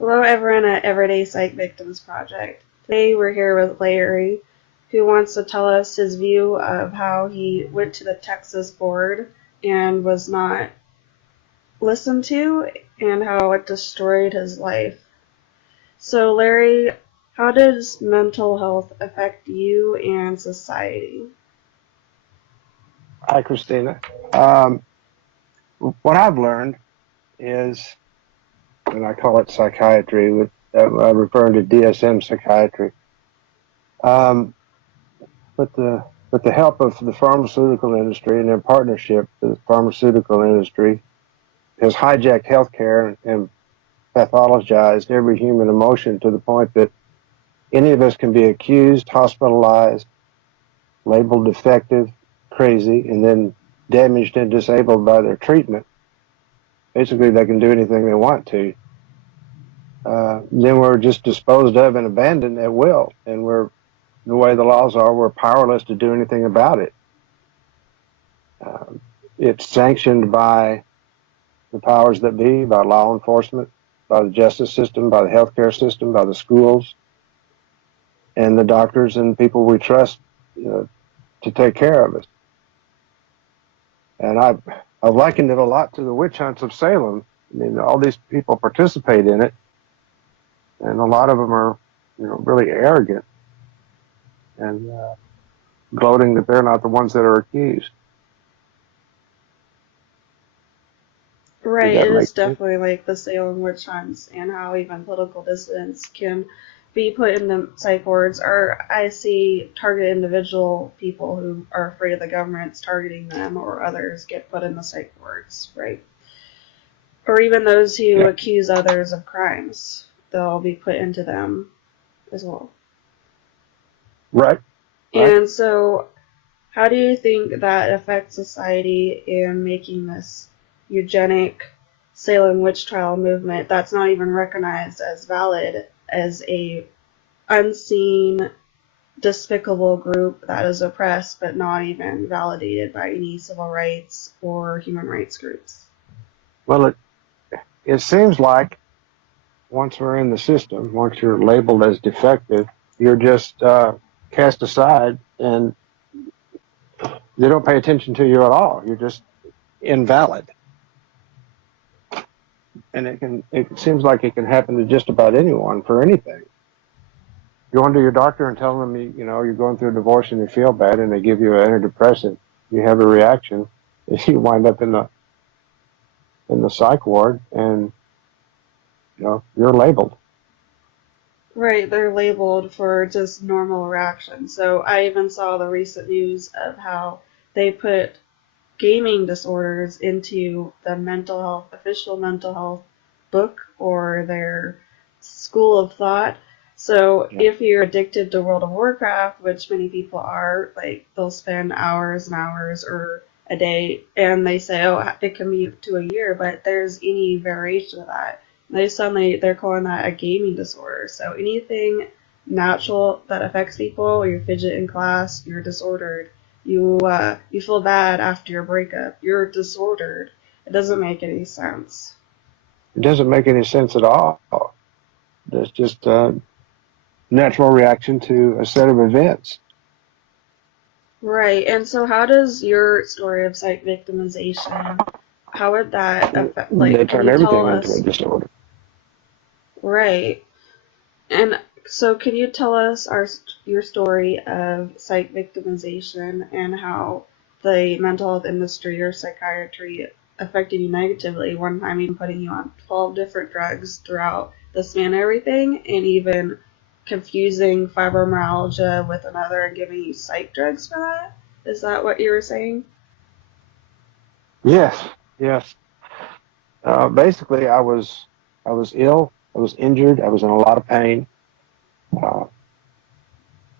Hello, everyone at Everyday Psych Victims Project. Today we're here with Larry, who wants to tell us his view of how he went to the Texas board and was not listened to, and how it destroyed his life. So, Larry, how does mental health affect you and society? Hi, Christina. What I've learned is, and I call it psychiatry, I'm referring to DSM psychiatry. With the help of the pharmaceutical industry and their partnership with the pharmaceutical industry, has hijacked healthcare and pathologized every human emotion to the point that any of us can be accused, hospitalized, labeled defective, crazy, and then damaged and disabled by their treatment. Basically, they can do anything they want to. Then we're just disposed of and abandoned at will. And the way the laws are, we're powerless to do anything about it. It's sanctioned by the powers that be, by law enforcement, by the justice system, by the healthcare system, by the schools, and the doctors and people we trust to take care of us. And I've likened it a lot to the witch hunts of Salem. I mean, all these people participate in it, and a lot of them are, really arrogant and gloating that they're not the ones that are accused. Right, it is definitely like the Salem witch hunts, and how even political dissidents can be put in the psych wards, or I see target individual people who are afraid of the government's targeting them, or others get put in the psych wards, right? Or even those who accuse others of crimes, they'll be put into them as well. Right. And so, how do you think that affects society in making this eugenic Salem witch trial movement that's not even recognized as valid as a unseen, despicable group that is oppressed but not even validated by any civil rights or human rights groups? Well, it seems like once we're in the system, once you're labeled as defective, you're just cast aside, and they don't pay attention to you at all. You're just invalid. And it seems like it can happen to just about anyone for anything. You go to your doctor and tell them, you're going through a divorce and you feel bad, and they give you an antidepressant. You have a reaction, and you wind up in the psych ward, and you're labeled. Right, they're labeled for just normal reactions. So I even saw the recent news of how they put gaming disorders into the official mental health book, or their school of thought. So if you're addicted to World of Warcraft, which many people are, like they'll spend hours and hours or a day, and they say, oh, it can be up to a year, but there's any variation of that. They're calling that a gaming disorder. So anything natural that affects people, you fidget in class, you're disordered. You feel bad after your breakup, you're disordered. It doesn't make any sense. It doesn't make any sense at all. It's just a natural reaction to a set of events. Right, and so how does your story of psych victimization, how would that affect, they turn everything into a disorder. Right, and so can you tell us your story of psych victimization and how the mental health industry or psychiatry affected you negatively, one time even putting you on 12 different drugs throughout the span of everything, and even confusing fibromyalgia with another and giving you psych drugs for that? Is that what you were saying? Yes. Basically, I was ill. I was injured. I was in a lot of pain.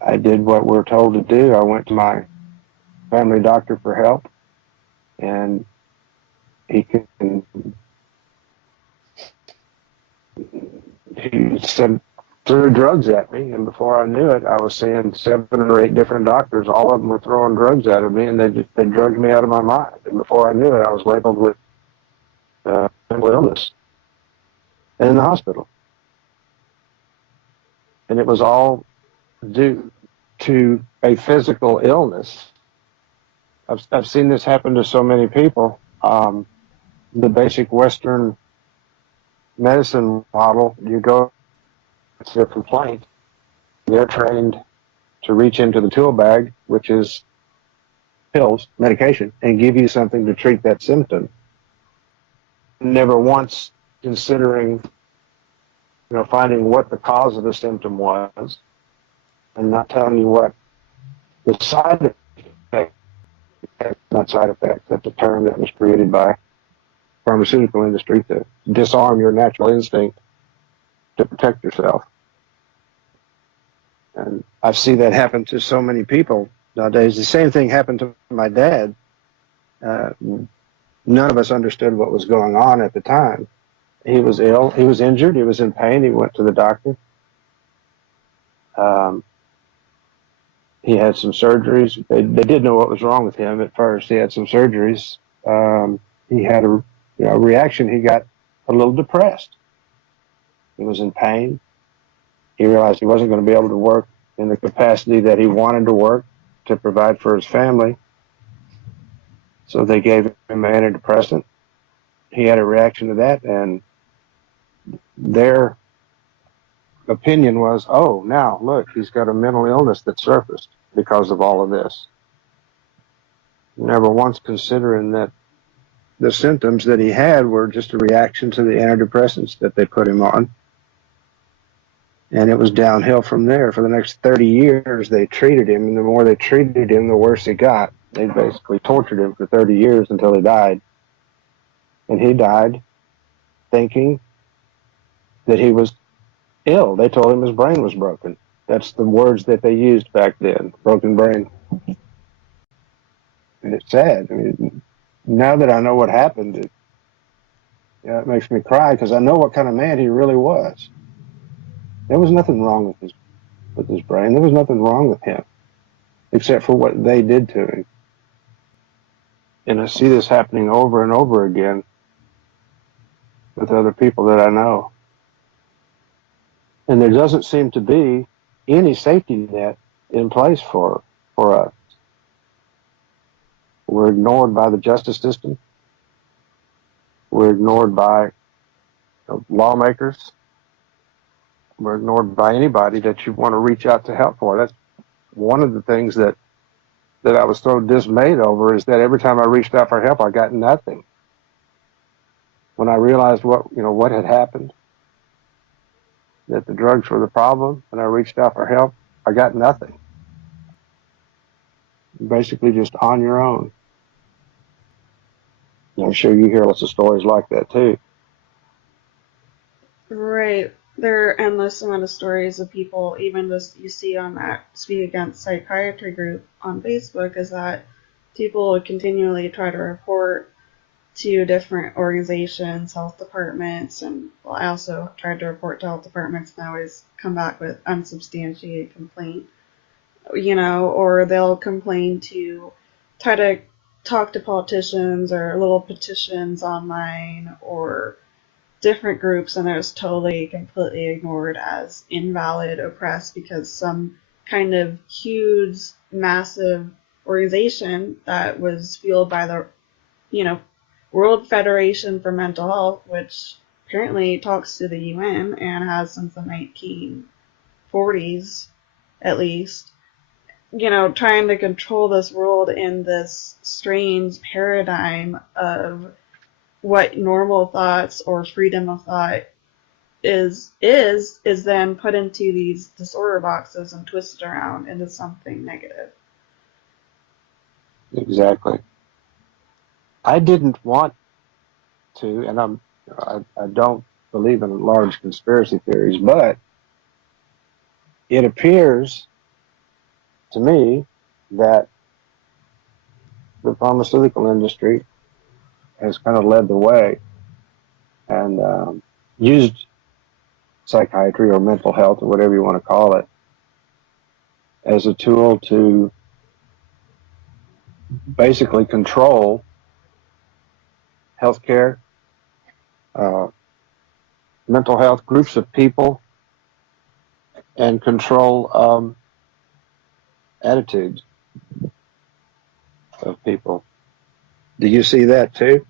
I did what we're told to do. I went to my family doctor for help, and he threw drugs at me, and before I knew it, I was seeing 7 or 8 different doctors. All of them were throwing drugs at me, and they drugged me out of my mind. And before I knew it, I was labeled with mental illness and in the hospital. and it was all due to a physical illness. I've seen this happen to so many people. The basic Western medicine model, you go, it's their complaint. They're trained to reach into the tool bag, which is pills, medication, and give you something to treat that symptom. Never once considering, finding what the cause of the symptom was, and not telling you what the side effect, not side effect, that's a term that was created by pharmaceutical industry to disarm your natural instinct to protect yourself. And I see that happen to so many people nowadays. The same thing happened to my dad. None of us understood what was going on at the time. He was ill. He was injured. He was in pain. He went to the doctor. He had some surgeries. They did know what was wrong with him at first. He had some surgeries. He had a reaction. He got a little depressed. He was in pain. He realized he wasn't going to be able to work in the capacity that he wanted to work to provide for his family. So they gave him an antidepressant. He had a reaction to that, and their opinion was, oh, now, look, he's got a mental illness that surfaced because of all of this. Never once considering that the symptoms that he had were just a reaction to the antidepressants that they put him on. And it was downhill from there. For the next 30 years, they treated him, and the more they treated him, the worse he got. They basically tortured him for 30 years until he died. And he died thinking that he was ill. They told him his brain was broken. That's the words that they used back then, broken brain. And it's sad. I mean, now that I know what happened, it makes me cry because I know what kind of man he really was. There was nothing wrong with his brain. There was nothing wrong with him, except for what they did to him. And I see this happening over and over again with other people that I know. And there doesn't seem to be any safety net in place for us. We're ignored by the justice system. We're ignored by lawmakers. We're ignored by anybody that you want to reach out to help for. That's one of the things that I was so dismayed over, is that every time I reached out for help, I got nothing. When I realized what had happened, that the drugs were the problem, and I reached out for help, I got nothing. Basically just on your own. And I'm sure you hear lots of stories like that too. Right. There are endless amount of stories of people, even just you see on that Speak Against Psychiatry group on Facebook, is that people would continually try to report to different organizations, health departments, and I also tried to report to health departments and always come back with unsubstantiated complaint, or they'll complain to try to talk to politicians or little petitions online or different groups, and it was totally, completely ignored as invalid, oppressed, because some kind of huge, massive organization that was fueled by the, World Federation for Mental Health, which apparently talks to the UN and has since the 1940s, at least, trying to control this world in this strange paradigm of what normal thoughts or freedom of thought is then put into these disorder boxes and twisted around into something negative. Exactly. I didn't want to, and I don't believe in large conspiracy theories, but it appears to me that the pharmaceutical industry has kind of led the way and used psychiatry or mental health or whatever you want to call it as a tool to basically control healthcare, mental health groups of people, and control attitudes of people. Do you see that too?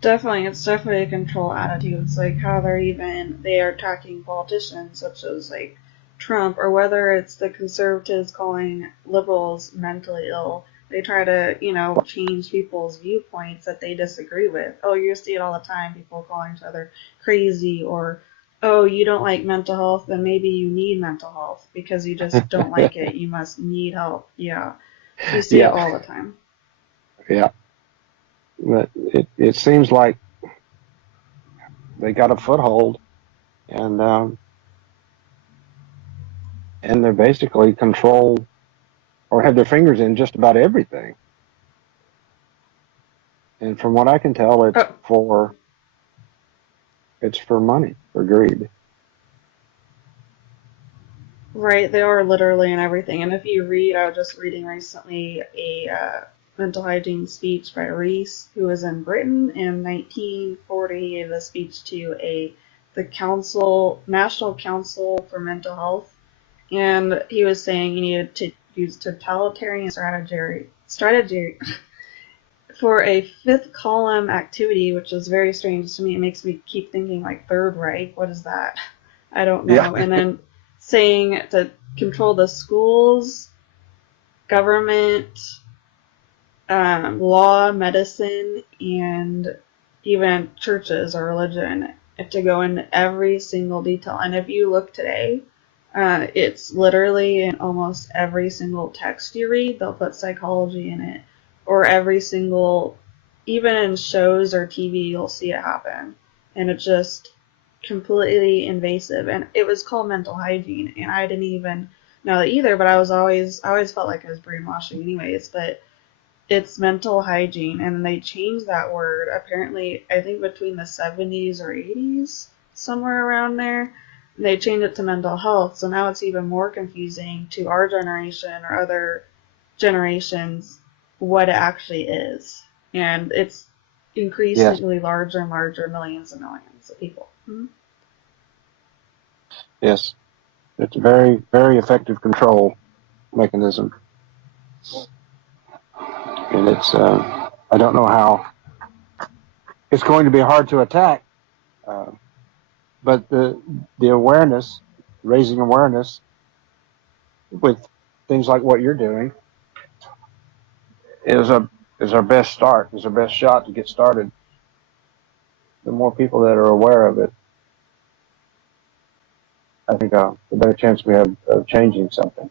Definitely, it's definitely a control attitude. It's like how they are attacking politicians such as like Trump, or whether it's the conservatives calling liberals mentally ill. They try to, change people's viewpoints that they disagree with. Oh, you see it all the time, people calling each other crazy, or, oh, you don't like mental health, then maybe you need mental health because you just don't like it. You must need help. Yeah. You see it Yeah, all the time. yeah. But it seems like they got a foothold, and they basically control or have their fingers in just about everything. And from what I can tell, it's for money, for greed. Right, they are literally in everything. And if you read, I was just reading recently a mental hygiene speech by Reese, who was in Britain in 1940. He gave a speech to the National Council for Mental Health, and he was saying you needed to use totalitarian strategy for a fifth column activity, which is very strange to me. It makes me keep thinking like Third Reich. What is that? I don't Yeah, know. And then saying to control the schools, government, law, medicine, and even churches or religion, to go into every single detail. And if you look today, it's literally in almost every single text you read, they'll put psychology in it. Or every single, even in shows or TV, you'll see it happen. And it's just completely invasive. And it was called mental hygiene, and I didn't even know that either, but I always felt like I was brainwashing anyways, but it's mental hygiene, and they changed that word apparently, I think between the 70s or 80s, somewhere around there. They changed it to mental health, so now it's even more confusing to our generation or other generations what it actually is. And it's yes, increasingly larger and larger, millions and millions of people. yes. It's a very, very effective control mechanism, and I don't know how it's going to be hard to attack, uh, but the awareness, raising awareness with things like what you're doing is our best start, is our best shot to get started. The more people that are aware of it, I think the better chance we have of changing something.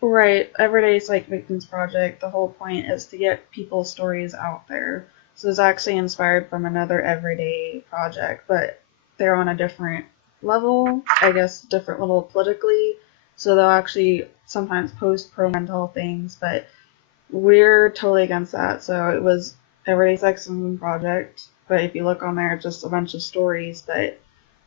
Right. Everyday Psych Victims Project, the whole point is to get people's stories out there. So it's actually inspired from another everyday project, but they're on a different level, I guess, different level politically. So they'll actually sometimes post pro mental things, but we're totally against that. So it was Everyday Psych Victims Project, but if you look on there, it's just a bunch of stories, but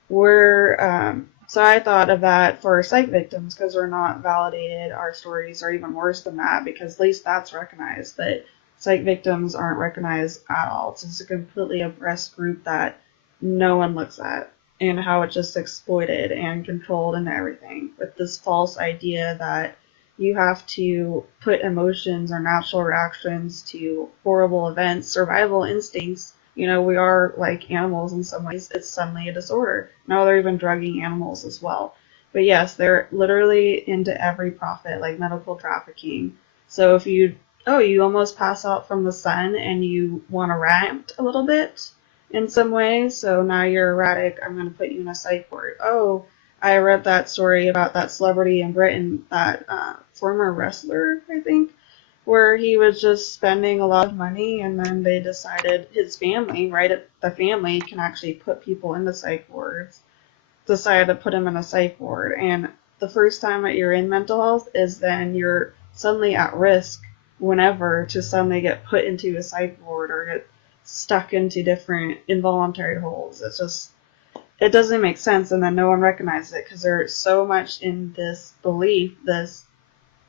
so I thought of that for psych victims because we're not validated. Our stories are even worse than that because at least that's recognized. But psych victims aren't recognized at all. It's just a completely oppressed group that no one looks at, and how it's just exploited and controlled and everything with this false idea that you have to put emotions or natural reactions to horrible events, survival instincts. We are like animals in some ways. It's suddenly a disorder. Now they're even drugging animals as well. But yes, they're literally into every profit, like medical trafficking. So if you almost pass out from the sun and you want to rant a little bit in some way, so now you're erratic, I'm going to put you in a psych ward. Oh, I read that story about that celebrity in Britain, that former wrestler, I think, where he was just spending a lot of money, and then they decided his family, right? The family can actually put people in the psych wards, decided to put him in a psych ward. And the first time that you're in mental health is then you're suddenly at risk whenever to suddenly get put into a psych ward or get stuck into different involuntary holes. It doesn't make sense, and then no one recognizes it because they're so much in this belief, this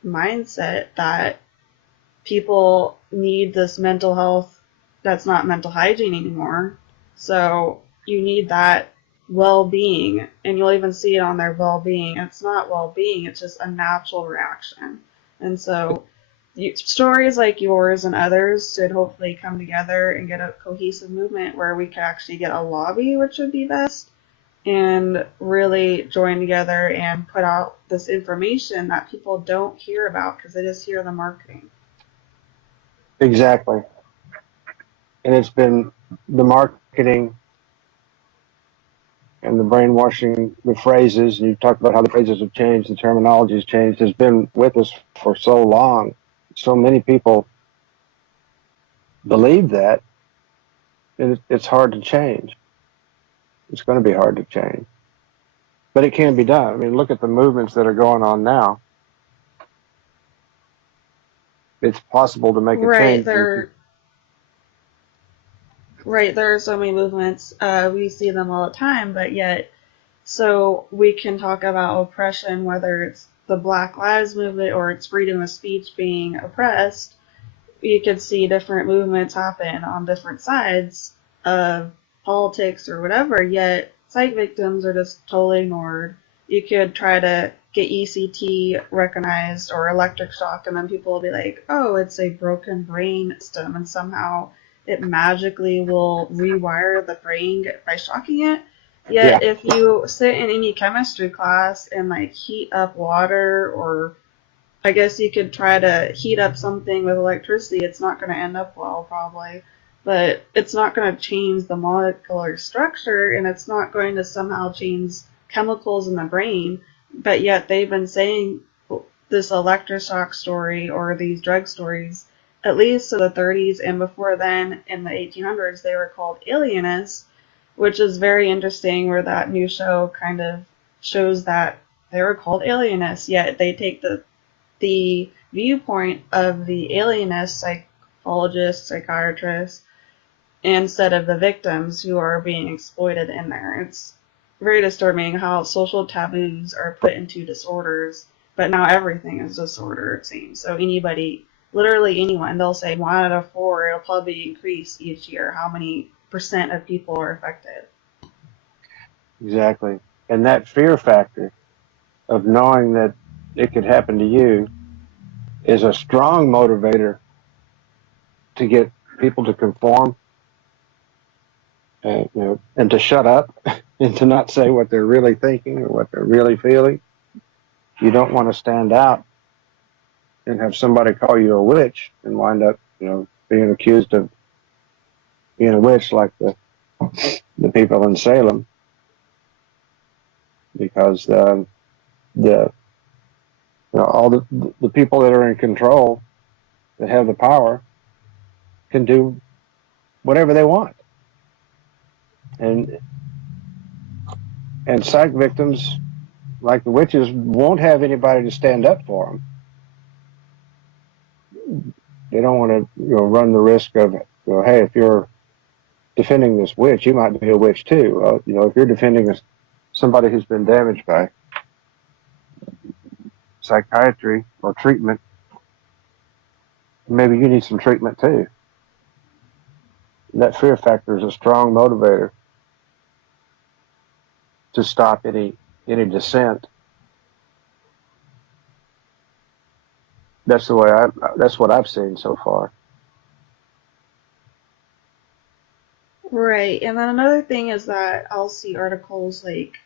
mindset that people need this mental health that's not mental hygiene anymore. So you need that well-being, and you'll even see it on their well-being. It's not well-being, it's just a natural reaction. And so stories like yours and others should hopefully come together and get a cohesive movement where we can actually get a lobby, which would be best, and really join together and put out this information that people don't hear about because they just hear the marketing. Exactly. And it's been the marketing and the brainwashing, the phrases, and you talked about how the phrases have changed, the terminology has changed, has been with us for so long. So many people believe that, and it's hard to change. It's going to be hard to change. But it can be done. I mean, look at the movements that are going on now. It's possible to make a Right, change. there are so many movements. We see them all the time, but yet, so we can talk about oppression, whether it's the Black Lives Movement or it's freedom of speech being oppressed. You could see different movements happen on different sides of politics or whatever, yet psych victims are just totally ignored. You could try to get ECT recognized or electric shock, and then people will be like, oh, it's a broken brain system, and somehow it magically will rewire the brain by shocking it. Yeah, Yet if you sit in any chemistry class and like heat up water, or I guess you could try to heat up something with electricity, it's not going to end up well, probably. But it's not going to change the molecular structure, and it's not going to somehow change chemicals in the brain. But yet they've been saying this electroshock story or these drug stories at least to the 30s, and before then in the 1800s they were called alienists, which is very interesting, where that new show kind of shows that they were called alienists, yet they take the viewpoint of the alienist psychologist, psychiatrist, instead of the victims who are being exploited in there. It's very disturbing how social taboos are put into disorders, but now everything is disorder, it seems. So anybody, literally anyone, they'll say 1 out of 4, it'll probably increase each year how many percent of people are affected. exactly. And that fear factor of knowing that it could happen to you is a strong motivator to get people to conform and, and to shut up and to not say what they're really thinking or what they're really feeling. You don't want to stand out and have somebody call you a witch and wind up, being accused of being a witch, like the people in Salem, because all the people that are in control, that have the power, can do whatever they want. And psych victims, like the witches, won't have anybody to stand up for them. They don't want to, run the risk of, hey, if you're defending this witch, you might be a witch too. If you're defending somebody who's been damaged by psychiatry or treatment, maybe you need some treatment too. That fear factor is a strong motivator to stop any dissent. That's what I've seen so far. Right, and then another thing is that I'll see articles like,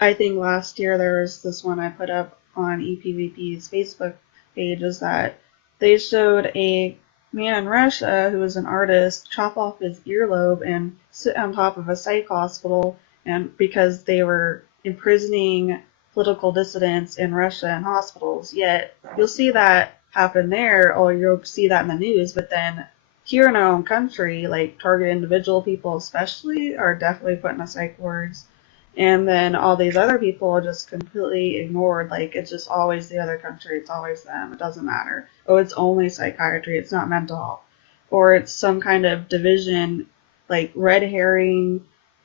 I think last year there was this one I put up on EPVP's Facebook page, is that they showed a man in Russia who was an artist chop off his earlobe and sit on top of a psych hospital, and because they were imprisoning political dissidents in Russia in hospitals. Yet you'll see that happen there, or you'll see that in the news, but then here in our own country, like target individual people especially are definitely put in the psych wards. And then all these other people are just completely ignored. Like, it's just always the other country. It's always them. It doesn't matter. Oh, it's only psychiatry. It's not mental health. Or it's some kind of division, like red herring,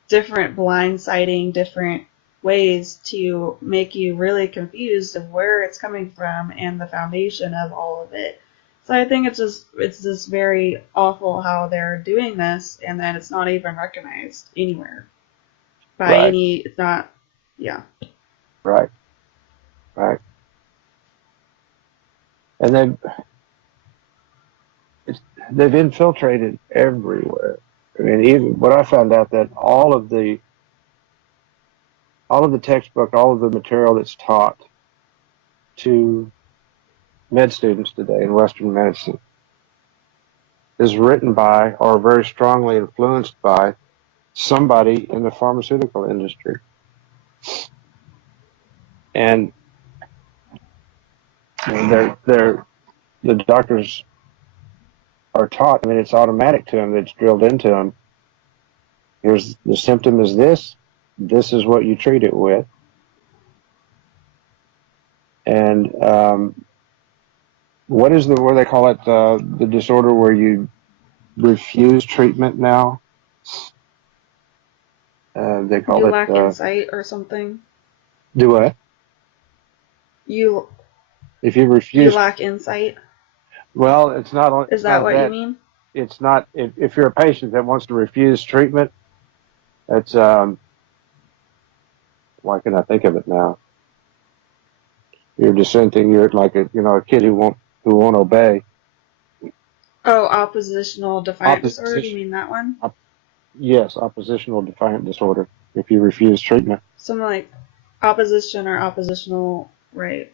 different blindsiding, different ways to make you really confused of where it's coming from and the foundation of all of it. So I think it's just very awful how they're doing this, and then it's not even recognized anywhere by Right. any, it's not, yeah. Right. Right. And they've infiltrated everywhere. I mean, even what I found out that all of the textbook, all of the material that's taught to med students today in Western medicine is written by or very strongly influenced by somebody in the pharmaceutical industry. And the doctors are taught, I mean, it's automatic to them, it's drilled into them. Here's the symptom is this is what you treat it with. And what do they call it, the disorder where you refuse treatment now? They call You it, lack insight or something. do what? You If you you refuse, lack insight. well, it's not Is it's that not what you that. mean? It's not if you're a patient that wants to refuse treatment. It's why can I think of it now? You're dissenting. You're like a kid who won't obey. Oh, oppositional defiant disorder. Do you Opposition. mean that one? Yes, oppositional defiant disorder. If you refuse treatment, Something like opposition or oppositional, right?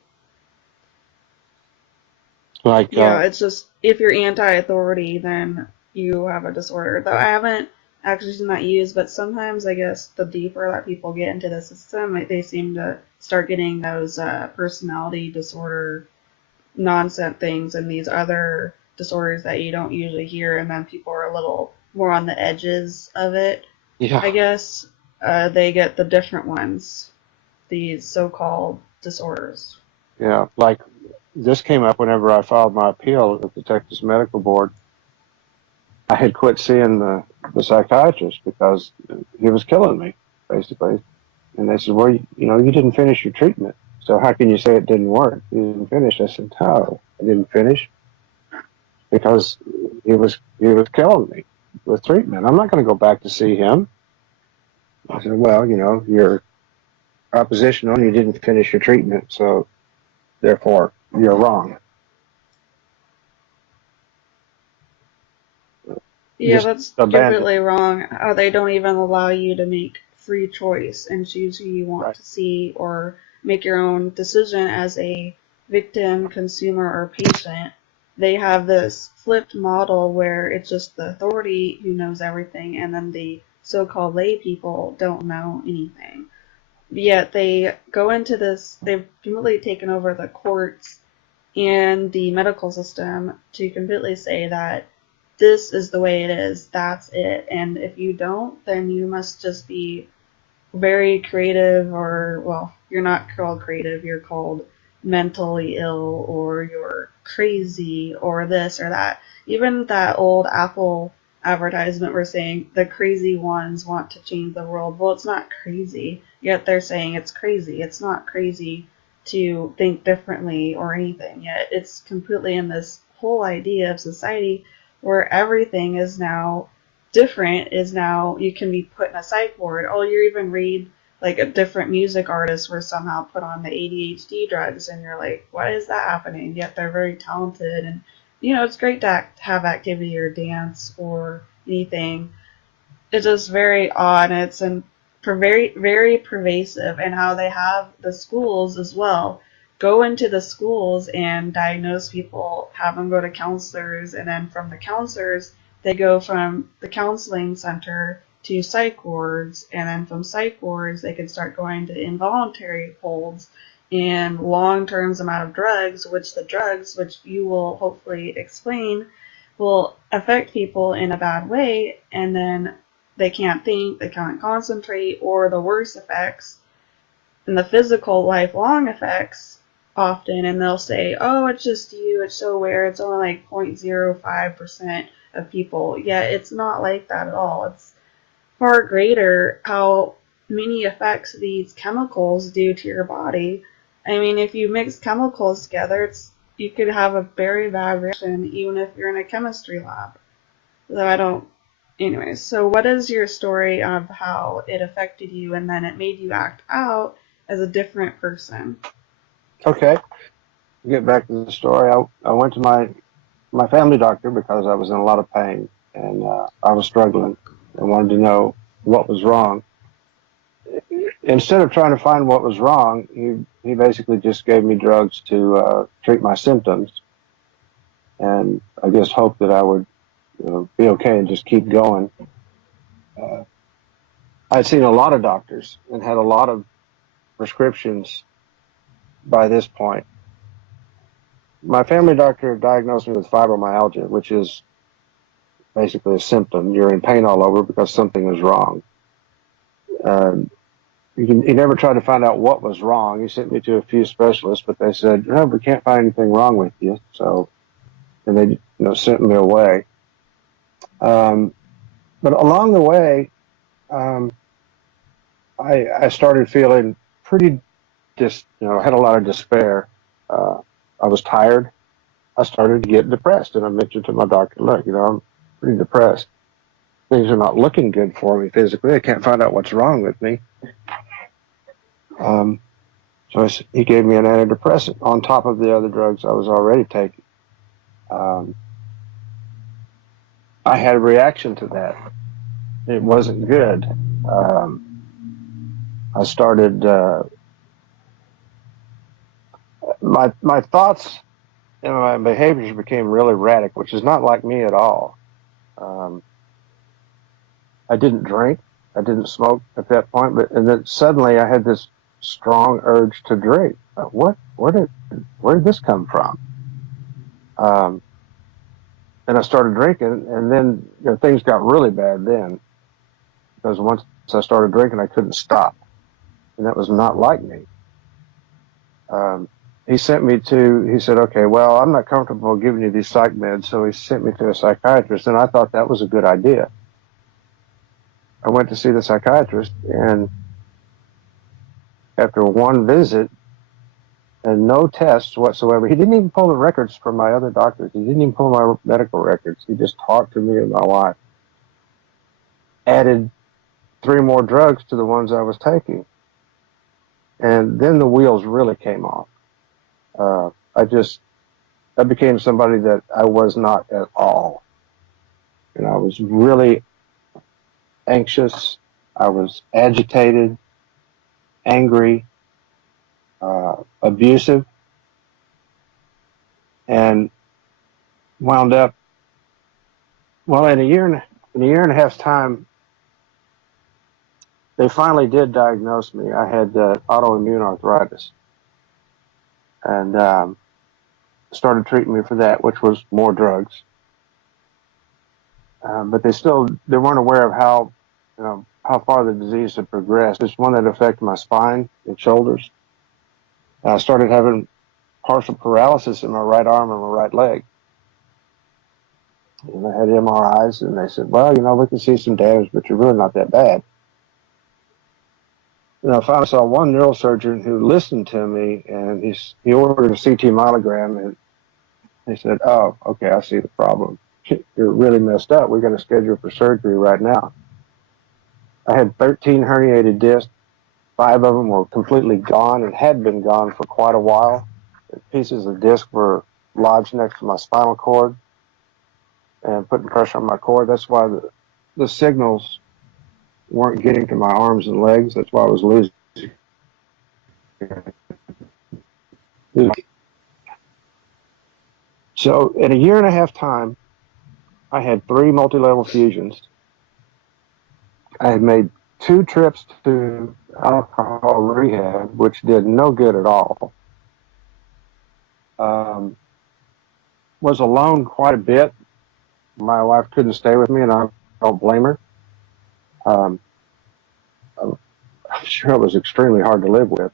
like Yeah, it's just if you're anti-authority, then you have a disorder. Though I haven't actually seen that used, but sometimes I guess the deeper that people get into the system, they seem to start getting those personality disorder nonsense things and these other disorders that you don't usually hear, and then people are a little more on the edges of it. I yeah, guess they get the different ones, these so-called disorders. yeah, like this came up whenever I filed my appeal at the Texas Medical Board. I had quit seeing the psychiatrist because he was killing me, basically. And they said, well, you didn't finish your treatment. So how can you say it didn't work? You didn't finish. I said, no, I didn't finish because he was killing me with treatment. I'm not going to go back to see him. I said, well, you're oppositional and you didn't finish your treatment. So therefore you're wrong. Yeah, Just that's abandoned. completely wrong. They don't even allow you to make free choice and choose who you want Right. to see or make your own decision as a victim, consumer, or patient. They have this flipped model where it's just the authority who knows everything, and then the so-called lay people don't know anything. Yet they go into this, they've completely taken over the courts and the medical system to completely say that this is the way it is, that's it. And if you don't, then you must just be very creative, or, well, you're not called creative, you're called mentally ill, or you're crazy, or this or that. Even that old Apple advertisement were saying the crazy ones want to change the world. Well, it's not crazy, yet they're saying it's crazy. It's not crazy to think differently or anything, yet it's completely in this whole idea of society where everything is now different, is now you can be put in a psych ward. Oh, you even read like a different music artists were somehow put on the ADHD drugs, and you're like, why is that happening? Yet they're very talented, and it's great to have activity or dance or anything. It's just very odd, and it's very very pervasive, and how they have the schools as well go into the schools and diagnose people, have them go to counselors, and then from the counselors they go from the counseling center to psych wards, and then from psych wards they can start going to involuntary holds and long-term amount of drugs, which you will hopefully explain, will affect people in a bad way, and then they can't think, they can't concentrate, or the worst effects and the physical lifelong effects often, and they'll say, oh, it's just you, it's so rare, it's only like 0.05% of people. Yet it's not like that at all. It's far greater how many effects these chemicals do to your body. I mean, if you mix chemicals together, you could have a very bad reaction even if you're in a chemistry lab. So I don't anyways, so what is your story of how it affected you and then it made you act out as a different person? Okay, get back to the story. I went to my family doctor because I was in a lot of pain and I was struggling and wanted to know what was wrong. Instead of trying to find what was wrong, he basically just gave me drugs to treat my symptoms, and I just hoped that I would be okay and just keep going. Uh, I'd seen a lot of doctors and had a lot of prescriptions by this point. My family doctor diagnosed me with fibromyalgia, which is basically a symptom. You're in pain all over because something is wrong. He never tried to find out what was wrong. He sent me to a few specialists, but they said, no, we can't find anything wrong with you. So, and they sent me away. But along the way, I started feeling pretty had a lot of despair. I was tired. I started to get depressed, and I mentioned to my doctor, look, I'm pretty depressed. Things are not looking good for me physically. I can't find out what's wrong with me. So he gave me an antidepressant on top of the other drugs I was already taking. I had a reaction to that. It wasn't good. I started, my thoughts and my behaviors became really erratic, which is not like me at all. I didn't drink. I didn't smoke at that point, and then suddenly I had this strong urge to drink. Where did this come from? And I started drinking, and then things got really bad then, because once I started drinking, I couldn't stop, and that was not like me. He said, okay, well, I'm not comfortable giving you these psych meds, so he sent me to a psychiatrist, and I thought that was a good idea. I went to see the psychiatrist, and after one visit and no tests whatsoever, he didn't even pull the records from my other doctors. He didn't even pull my medical records. He just talked to me and my wife. Added 3 more drugs to the ones I was taking. And then the wheels really came off. I became somebody that I was not at all. And I was really anxious. I was agitated, angry, abusive, and wound up, well, in a year and a half's time, they finally did diagnose me. I had autoimmune arthritis, and started treating me for that, which was more drugs. But they weren't aware of how far the disease had progressed. It's one that affected my spine and shoulders. I started having partial paralysis in my right arm and my right leg. And I had MRIs, and they said, well, we can see some damage, but you're really not that bad. And I finally saw one neurosurgeon who listened to me, and he ordered a CT myelogram, and he said, oh, okay, I see the problem. You're really messed up. We're going to schedule for surgery right now. I had 13 herniated discs. 5 of them were completely gone and had been gone for quite a while. Pieces of disc were lodged next to my spinal cord and putting pressure on my cord. That's why the signals weren't getting to my arms and legs. That's why I was losing. So in a year and a half time, I had 3 multi-level fusions. I had made 2 trips to alcohol rehab, which did no good at all. Was alone quite a bit. My wife couldn't stay with me, and I don't blame her. I'm sure it was extremely hard to live with.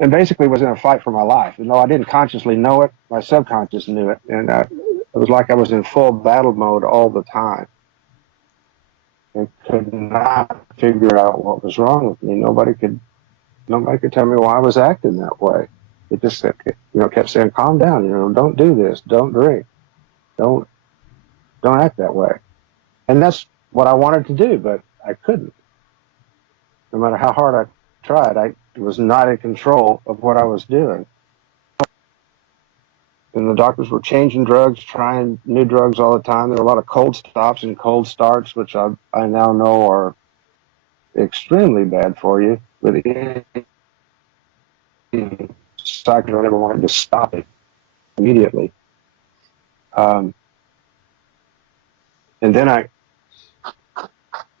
And basically was in a fight for my life. I didn't consciously know it, my subconscious knew it. And it was like I was in full battle mode all the time. I could not figure out what was wrong with me. Nobody could tell me why I was acting that way. It just kept saying, calm down, don't do this, don't drink, don't act that way. And that's what I wanted to do, but I couldn't. No matter how hard I tried, I was not in control of what I was doing. And the doctors were changing drugs, trying new drugs all the time. There were a lot of cold stops and cold starts, which I now know are extremely bad for you. But psych don't ever want to stop it immediately. And then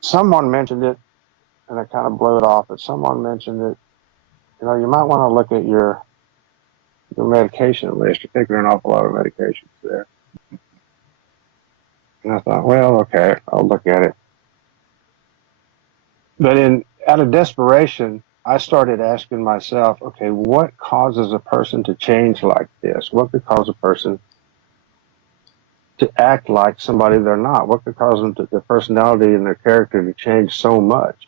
someone mentioned it, and I kind of blew it off, but someone mentioned it. You might want to look at your medication list. You're taking an awful lot of medications there. And I thought, well, okay, I'll look at it. But out of desperation, I started asking myself, okay, what causes a person to change like this? What could cause a person to act like somebody they're not? What could cause them their personality and their character to change so much?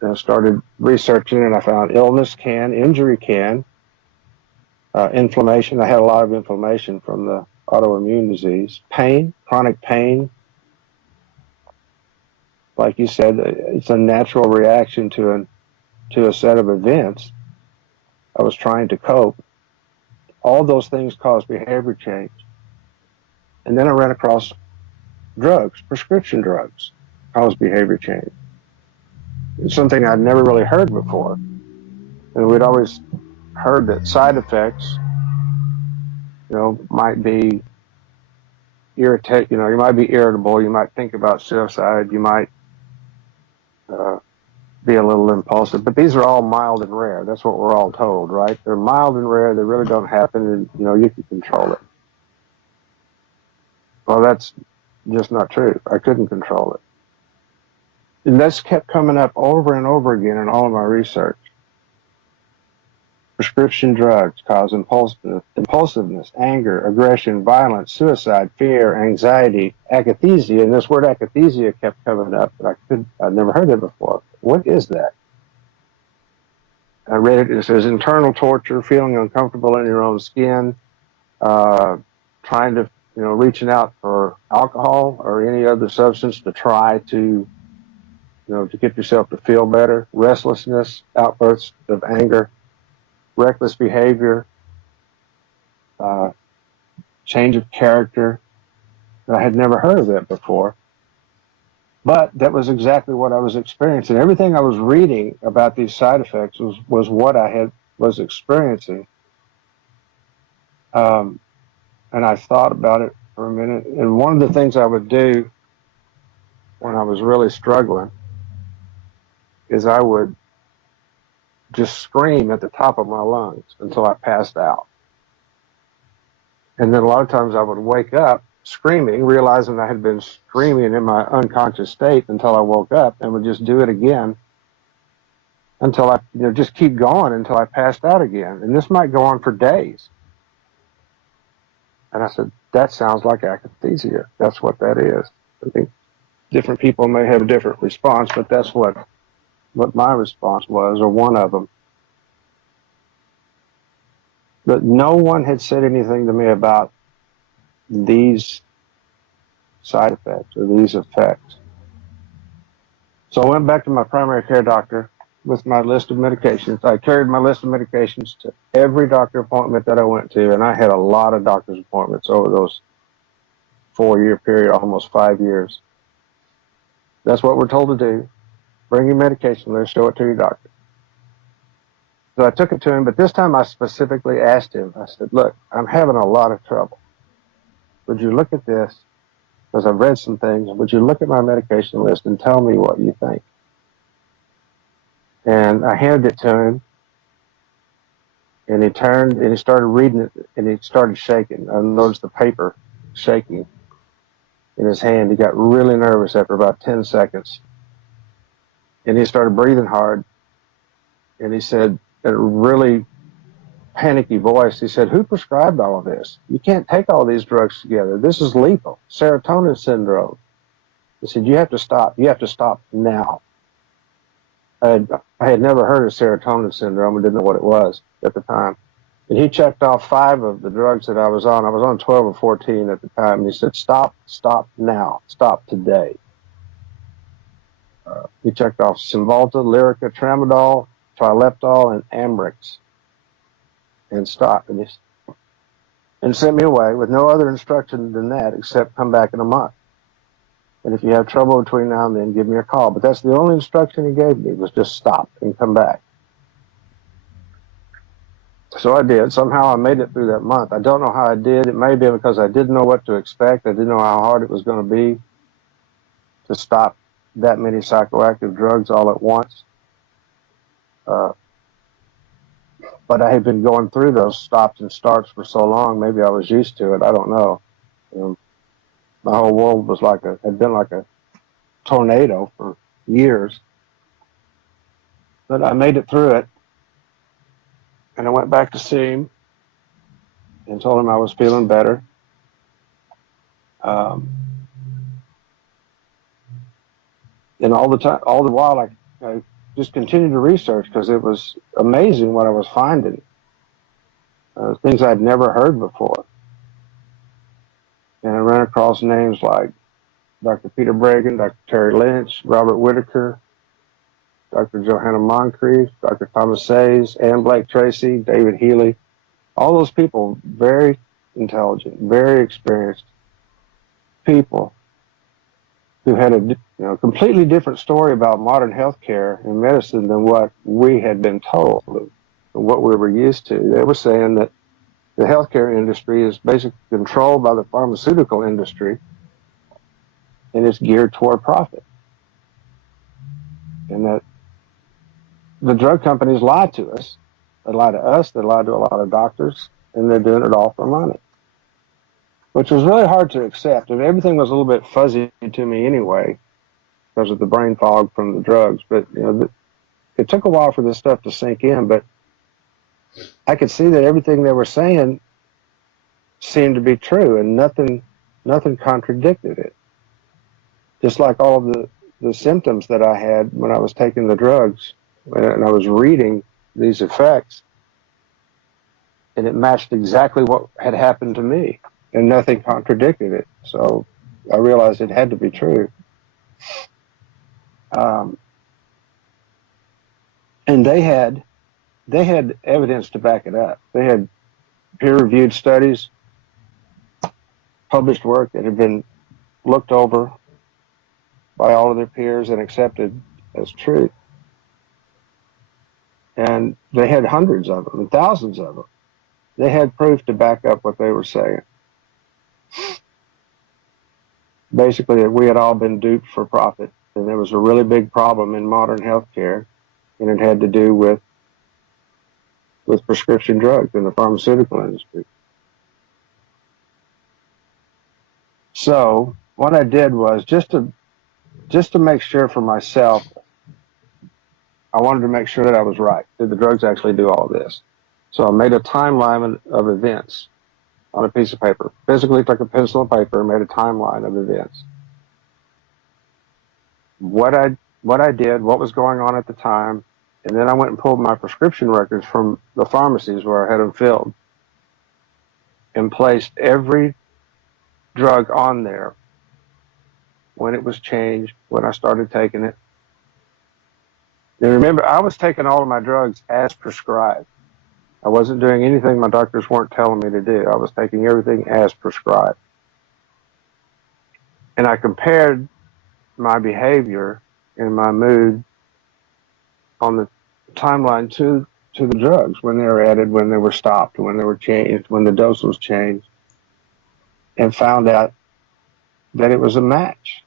And I started researching, and I found illness can, injury can, inflammation. I had a lot of inflammation from the autoimmune disease, pain, chronic pain. Like you said, it's a natural reaction to a set of events. I was trying to cope. All those things cause behavior change. And then I ran across drugs, prescription drugs, cause behavior change. It's something I'd never really heard before. And we'd always heard that side effects, might be you might be irritable, you might think about suicide, you might be a little impulsive, but these are all mild and rare. That's what we're all told, right? They're mild and rare, they really don't happen, and you can control it. Well, that's just not true. I couldn't control it. And this kept coming up over and over again in all of my research. Prescription drugs cause impulsiveness, anger, aggression, violence, suicide, fear, anxiety, akathisia. And this word akathisia kept coming up, but I'd never heard it before. What is that? I read it. It says internal torture, feeling uncomfortable in your own skin, trying to, reaching out for alcohol or any other substance to try to, to get yourself to feel better, restlessness, outbursts of anger, reckless behavior, change of character. I had never heard of that before. But that was exactly what I was experiencing. Everything I was reading about these side effects was what I was experiencing. And I thought about it for a minute. And one of the things I would do when I was really struggling is I would just scream at the top of my lungs until I passed out. And then a lot of times I would wake up screaming, realizing I had been screaming in my unconscious state until I woke up, and would just do it again until I, just keep going until I passed out again. And this might go on for days. And I said, that sounds like akathisia. That's what that is. I think different people may have a different response, but that's what my response was, or one of them. But no one had said anything to me about these side effects or these effects. So I went back to my primary care doctor with my list of medications. I carried my list of medications to every doctor appointment that I went to, and I had a lot of doctor's appointments over those 4-year period, almost 5 years. That's what we're told to do. Bring your medication list, show it to your doctor. So I took it to him, but this time I specifically asked him, I said, look, I'm having a lot of trouble. Would you look at this? Because I've read some things. Would you look at my medication list and tell me what you think? And I handed it to him, and he turned and he started reading it, and he started shaking. I noticed the paper shaking in his hand. He got really nervous after about 10 seconds. And he started breathing hard. And he said, in a really panicky voice, he said, who prescribed all of this? You can't take all these drugs together. This is lethal. Serotonin syndrome. He said, you have to stop. You have to stop now. I had never heard of serotonin syndrome. I didn't know what it was at the time. And he checked off 5 of the drugs that I was on. I was on 12 or 14 at the time. And he said, stop now, stop today. He checked off Cymbalta, Lyrica, Tramadol, Trileptal, and Ambrx, and stopped. And sent me away with no other instruction than that, except come back in a month. And if you have trouble between now and then, give me a call. But that's the only instruction he gave me, was just stop and come back. So I did. Somehow I made it through that month. I don't know how I did. It may have been because I didn't know what to expect. I didn't know how hard it was going to be to stop that many psychoactive drugs all at once. But I had been going through those stops and starts for so long, maybe I was used to it. I don't know. My whole world was had been like a tornado for years. But I made it through it. And I went back to see him and told him I was feeling better. And all the while, I just continued to research, because it was amazing what I was finding. Things I'd never heard before. And I ran across names like Dr. Peter Bregan, Dr. Terry Lynch, Robert Whitaker, Dr. Johanna Moncrief, Dr. Thomas Sayes, Ann Blake Tracy, David Healy. All those people, very intelligent, very experienced people who had a completely different story about modern healthcare and medicine than what we had been told, and what we were used to. They were saying that the healthcare industry is basically controlled by the pharmaceutical industry, and it's geared toward profit. And that the drug companies lie to us. They lie to us, they lie to a lot of doctors, and they're doing it all for money. Which was really hard to accept. And everything was a little bit fuzzy to me anyway, because of the brain fog from the drugs. But it took a while for this stuff to sink in, but I could see that everything they were saying seemed to be true, and nothing contradicted it. Just like all of the symptoms that I had when I was taking the drugs, and I was reading these effects, and it matched exactly what had happened to me, and nothing contradicted it. So I realized it had to be true. And they had evidence to back it up. They had peer-reviewed studies, published work that had been looked over by all of their peers and accepted as truth. And they had hundreds of them and thousands of them. They had proof to back up what they were saying. Basically, that we had all been duped for profit, and there was a really big problem in modern healthcare, and it had to do with prescription drugs in the pharmaceutical industry. So what I did was, just to make sure for myself, I wanted to make sure that I was right. Did the drugs actually do all this? So I made a timeline of events on a piece of paper. Physically took a pencil and paper and made a timeline of events. What I did, what was going on at the time, and then I went and pulled my prescription records from the pharmacies where I had them filled, and placed every drug on there, when it was changed, when I started taking it. And remember, I was taking all of my drugs as prescribed. I wasn't doing anything my doctors weren't telling me to do. I was taking everything as prescribed. And I compared my behavior and my mood on the timeline to the drugs, when they were added, when they were stopped, when they were changed, when the dose was changed, and found out that it was a match.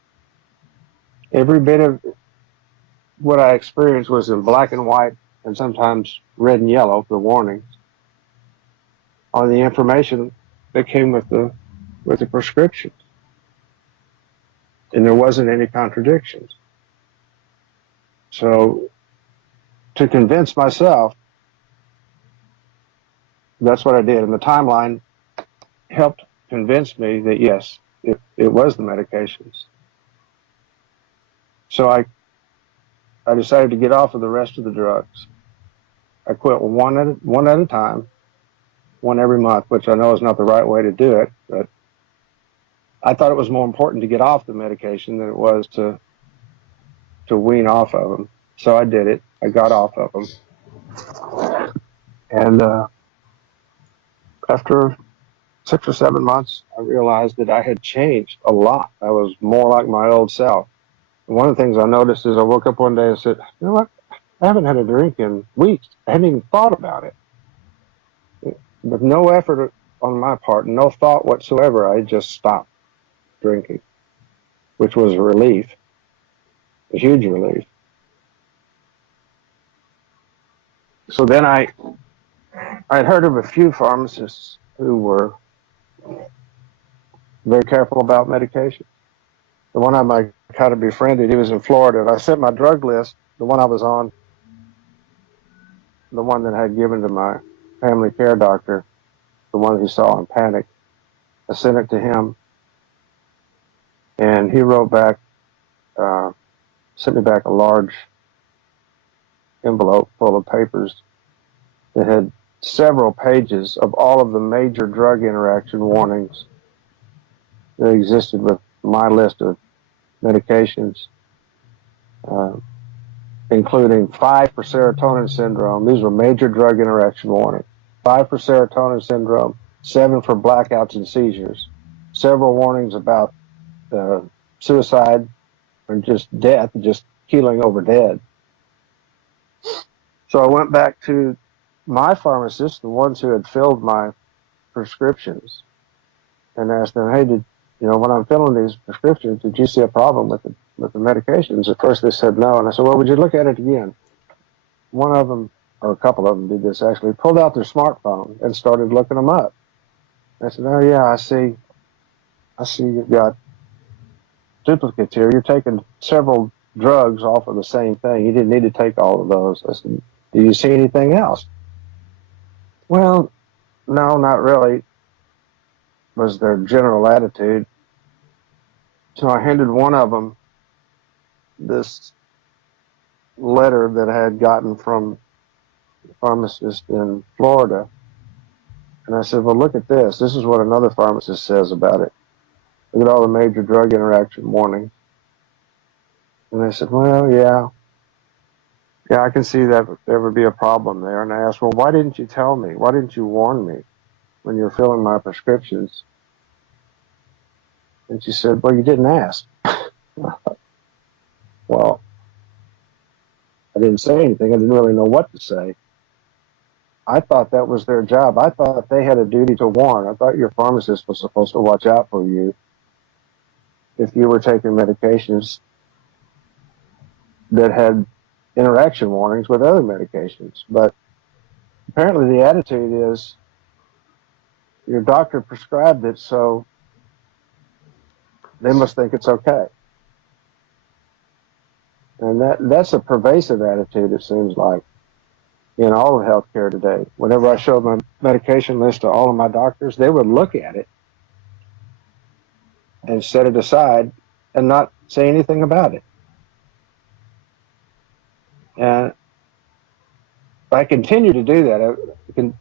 Every bit of what I experienced was in black and white, and sometimes red and yellow, the warnings, on the information that came with the prescriptions. And there wasn't any contradictions. So to convince myself, that's what I did. And the timeline helped convince me that, yes, it was the medications. So I decided to get off of the rest of the drugs. I quit one at a time, one every month, which I know is not the right way to do it, but I thought it was more important to get off the medication than it was to wean off of them. So I did it. I got off of them. And after 6 or 7 months, I realized that I had changed a lot. I was more like my old self. And one of the things I noticed is I woke up one day and said, you know what? I haven't had a drink in weeks. I hadn't even thought about it. With no effort on my part, no thought whatsoever, I just stopped drinking, which was a relief, a huge relief. So then I had heard of a few pharmacists who were very careful about medication. The one I kind of befriended, he was in Florida, and I sent my drug list, the one I was on, the one that I had given to my family care doctor, the one he saw in panic. I sent it to him, and he wrote back, sent me back a large envelope full of papers that had several pages of all of the major drug interaction warnings that existed with my list of medications, including 5 for serotonin syndrome. These were major drug interaction warnings. 5 for serotonin syndrome, 7 for blackouts and seizures, several warnings about suicide and just death, just keeling over dead. So I went back to my pharmacists, the ones who had filled my prescriptions, and asked them, hey, when I'm filling these prescriptions, did you see a problem with the medications? At first they said no, and I said, well, would you look at it again? One of them, or a couple of them did this actually, pulled out their smartphone and started looking them up. I said, oh yeah, I see you've got duplicates here. You're taking several drugs off of the same thing. You didn't need to take all of those. I said, do you see anything else? Well, no, not really, was their general attitude. So I handed one of them this letter that I had gotten from a pharmacist in Florida. And I said, well, look at this. This is what another pharmacist says about it. Look at all the major drug interaction warnings. And they said, well, yeah, I can see that there would be a problem there. And I asked, well, why didn't you tell me? Why didn't you warn me when you were filling my prescriptions? And she said, well, you didn't ask. Well, I didn't say anything. I didn't really know what to say. I thought that was their job. I thought they had a duty to warn. I thought your pharmacist was supposed to watch out for you if you were taking medications that had interaction warnings with other medications. But apparently the attitude is your doctor prescribed it, so they must think it's okay. And that's a pervasive attitude, it seems like, in all of healthcare today. Whenever I showed my medication list to all of my doctors, they would look at it and set it aside and not say anything about it. And I continue to do that.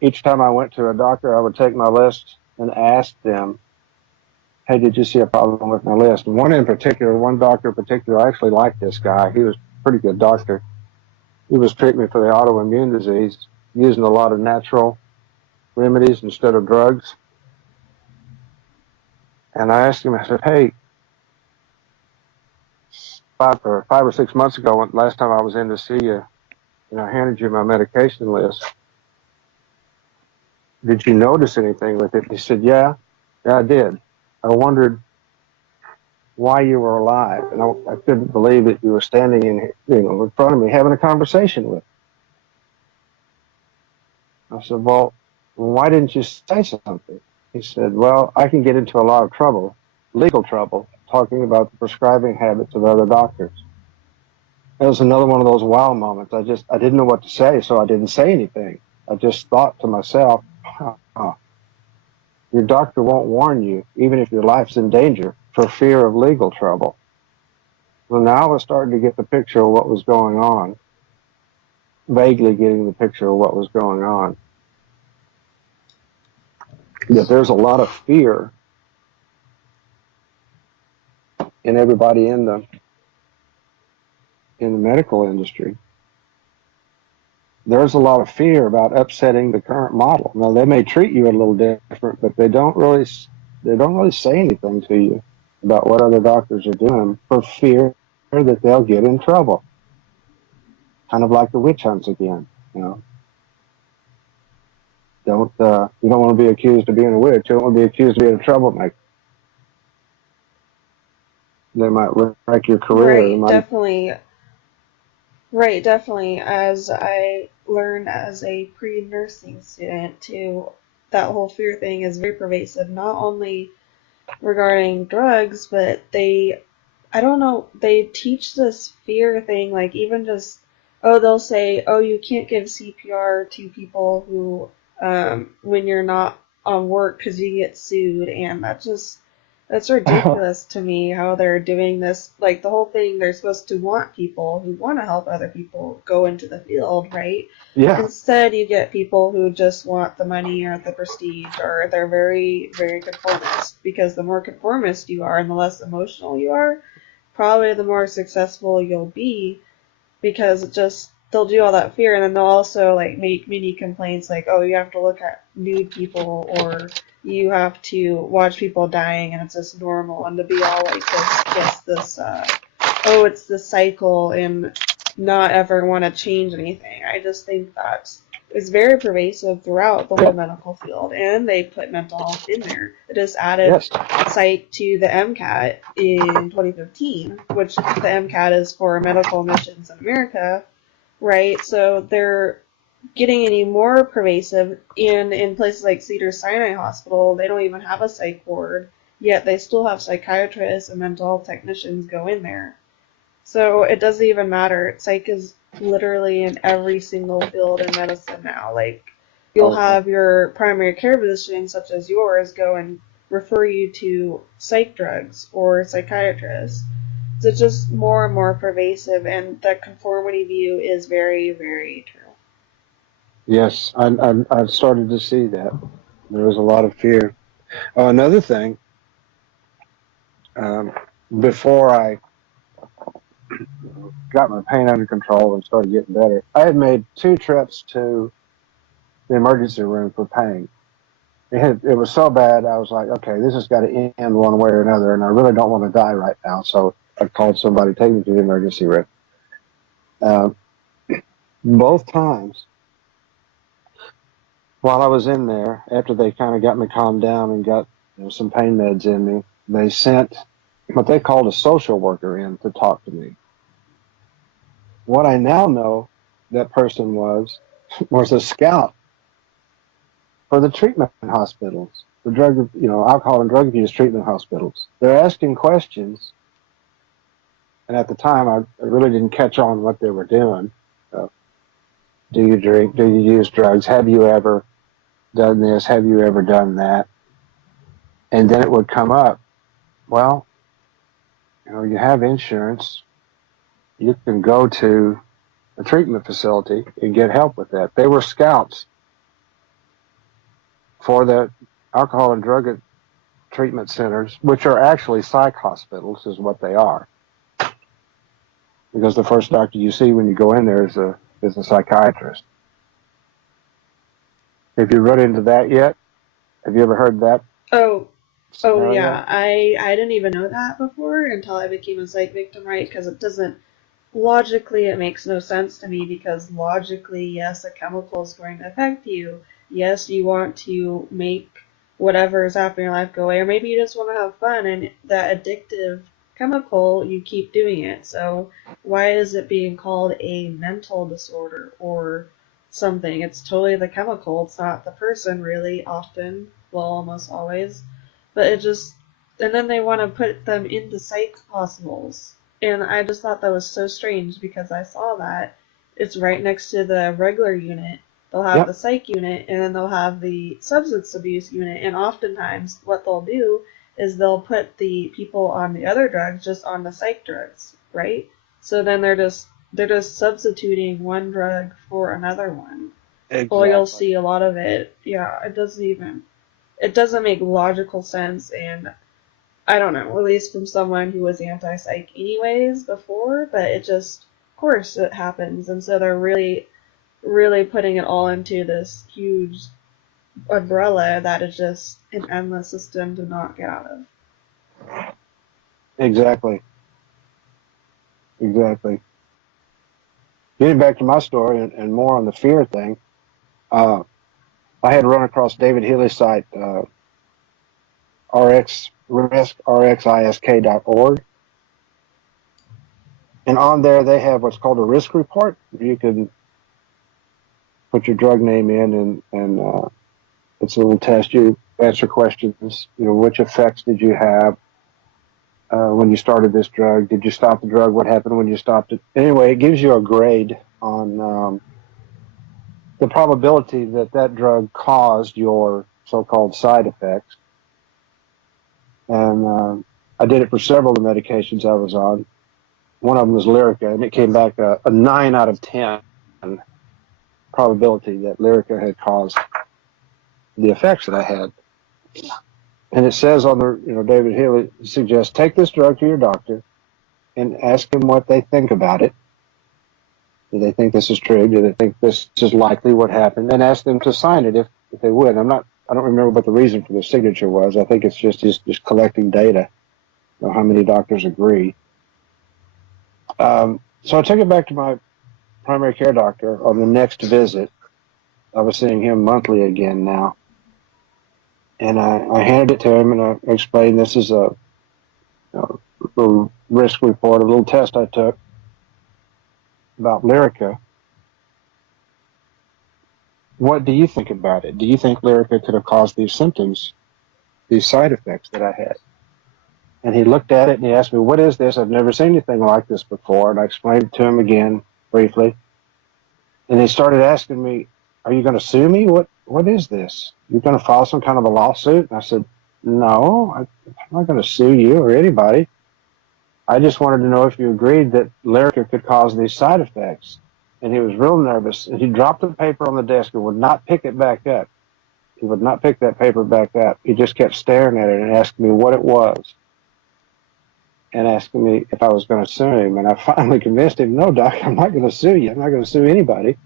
Each time I went to a doctor, I would take my list and ask them, hey, did you see a problem with my list? And one doctor in particular, I actually liked this guy. He was a pretty good doctor. He was treating me for the autoimmune disease, using a lot of natural remedies instead of drugs. And I asked him, I said, hey, 5 or 6 months ago, last time I was in to see you, and I handed you my medication list, did you notice anything with it? He said, yeah, I did. I wondered why you were alive, and I couldn't believe that you were standing in front of me having a conversation with me. I said, well, why didn't you say something? He said, well, I can get into a lot of trouble, legal trouble, talking about the prescribing habits of other doctors. That was another one of those wow moments. I didn't know what to say, so I didn't say anything. I just thought to myself, your doctor won't warn you, even if your life's in danger, for fear of legal trouble. Well, now I was starting to get the picture of what was going on, vaguely getting the picture of what was going on. that there's a lot of fear in everybody in the medical industry. There's a lot of fear about upsetting the current model. Now, they may treat you a little different, but they don't really say anything to you about what other doctors are doing for fear that they'll get in trouble. Kind of like the witch hunts again, you know. You don't want to be accused of being a witch. You don't want to be accused of being a troublemaker. They might wreck your career. Right, definitely. Right, definitely. As I learned as a pre-nursing student, too, that whole fear thing is very pervasive, not only regarding drugs, but I don't know, they teach this fear thing, like even just, oh, they'll say, oh, you can't give CPR to people who, when you're not on work because you get sued, and that's ridiculous to me how they're doing this. Like the whole thing, they're supposed to want people who want to help other people go into the field, right? Yeah. Instead, you get people who just want the money or the prestige, or they're very, very conformist. Because the more conformist you are and the less emotional you are, probably the more successful you'll be, because it just they'll do all that fear, and then they'll also like make mini complaints like, oh, you have to look at nude people, or you have to watch people dying, and it's just normal, and to be all like oh, it's the cycle, and not ever want to change anything. I just think that is very pervasive throughout the whole medical field, and they put mental health in there. They just added Psych to the MCAT in 2015, which the MCAT is for medical admissions in America, right? So they're getting any more pervasive in places like Cedars-Sinai Hospital. They don't even have a psych ward, yet they still have psychiatrists and mental health technicians go in there. So it doesn't even matter. Psych is literally in every single field in medicine now. Like, you'll have your primary care physician, such as yours, go and refer you to psych drugs or psychiatrists. So it's just more and more pervasive, and the conformity view is very, very true. Yes, I've started to see that. There was a lot of fear. Another thing, before I got my pain under control and started getting better, I had made 2 trips to the emergency room for pain. It was so bad, I was like, okay, this has got to end one way or another, and I really don't want to die right now. So I called somebody to take me to the emergency room. Both times, while I was in there, after they kind of got me calmed down and got some pain meds in me, they sent what they called a social worker in to talk to me. What I now know that person was a scout for the treatment hospitals, the alcohol and drug abuse treatment hospitals. They're asking questions, and at the time I really didn't catch on what they were doing. Do you drink? Do you use drugs? Have you ever done this? Have you ever done that? And then it would come up, well, you have insurance. You can go to a treatment facility and get help with that. They were scouts for the alcohol and drug treatment centers, which are actually psych hospitals, is what they are. Because the first doctor you see when you go in there is a psychiatrist. Have you run into that yet? Have you ever heard that? Oh yeah. I didn't even know that before until I became a psych victim, right? Because logically it makes no sense to me, because logically, yes, a chemical is going to affect you. Yes, you want to make whatever is happening in your life go away, or maybe you just want to have fun, and that addictive chemical, you keep doing it. So why is it being called a mental disorder or something? It's totally the chemical. It's not the person, really, often, well, almost always. But and then they want to put them into psych hospitals. And I just thought that was so strange, because I saw that it's right next to the regular unit. They'll have the psych unit, and then they'll have the substance abuse unit, and oftentimes what they'll do is they'll put the people on the other drugs just on the psych drugs, right? So then they're just substituting one drug for another one. Exactly. Well, you'll see a lot of it. Yeah, it doesn't even. it doesn't make logical sense, and I don't know, at least from someone who was anti-psych anyways before, but it just, of course it happens, and so they're really, really putting it all into this huge umbrella that is just an endless system to not get out of. Exactly. Exactly. Getting back to my story and more on the fear thing, I had run across David Healy's site, rxisk.org, and on there they have what's called a risk report. You can put your drug name in, and it's a little test. You answer questions. Which effects did you have when you started this drug? Did you stop the drug? What happened when you stopped it? Anyway, it gives you a grade on the probability that that drug caused your so-called side effects. And I did it for several of the medications I was on. One of them was Lyrica, and it came back a 9 out of 10 probability that Lyrica had caused the effects that I had. And it says on the, David Healy suggests, take this drug to your doctor and ask them what they think about it. Do they think this is true? Do they think this is likely what happened? And ask them to sign it if they would. I don't remember what the reason for the signature was. I think it's just collecting data, how many doctors agree. So I took it back to my primary care doctor on the next visit. I was seeing him monthly again now. And I handed it to him, and I explained this is a little risk report, a little test I took about Lyrica. What do you think about it? Do you think Lyrica could have caused these symptoms, these side effects that I had? And he looked at it and he asked me, what is this? I've never seen anything like this before. And I explained it to him again briefly. And he started asking me, are you going to sue me? What is this? You're going to file some kind of a lawsuit? And I said, no, I'm not going to sue you or anybody. I just wanted to know if you agreed that Lyrica could cause these side effects. And he was real nervous. And he dropped the paper on the desk and would not pick it back up. He would not pick that paper back up. He just kept staring at it and asking me what it was, and asking me if I was going to sue him. And I finally convinced him, no, doc, I'm not going to sue you. I'm not going to sue anybody.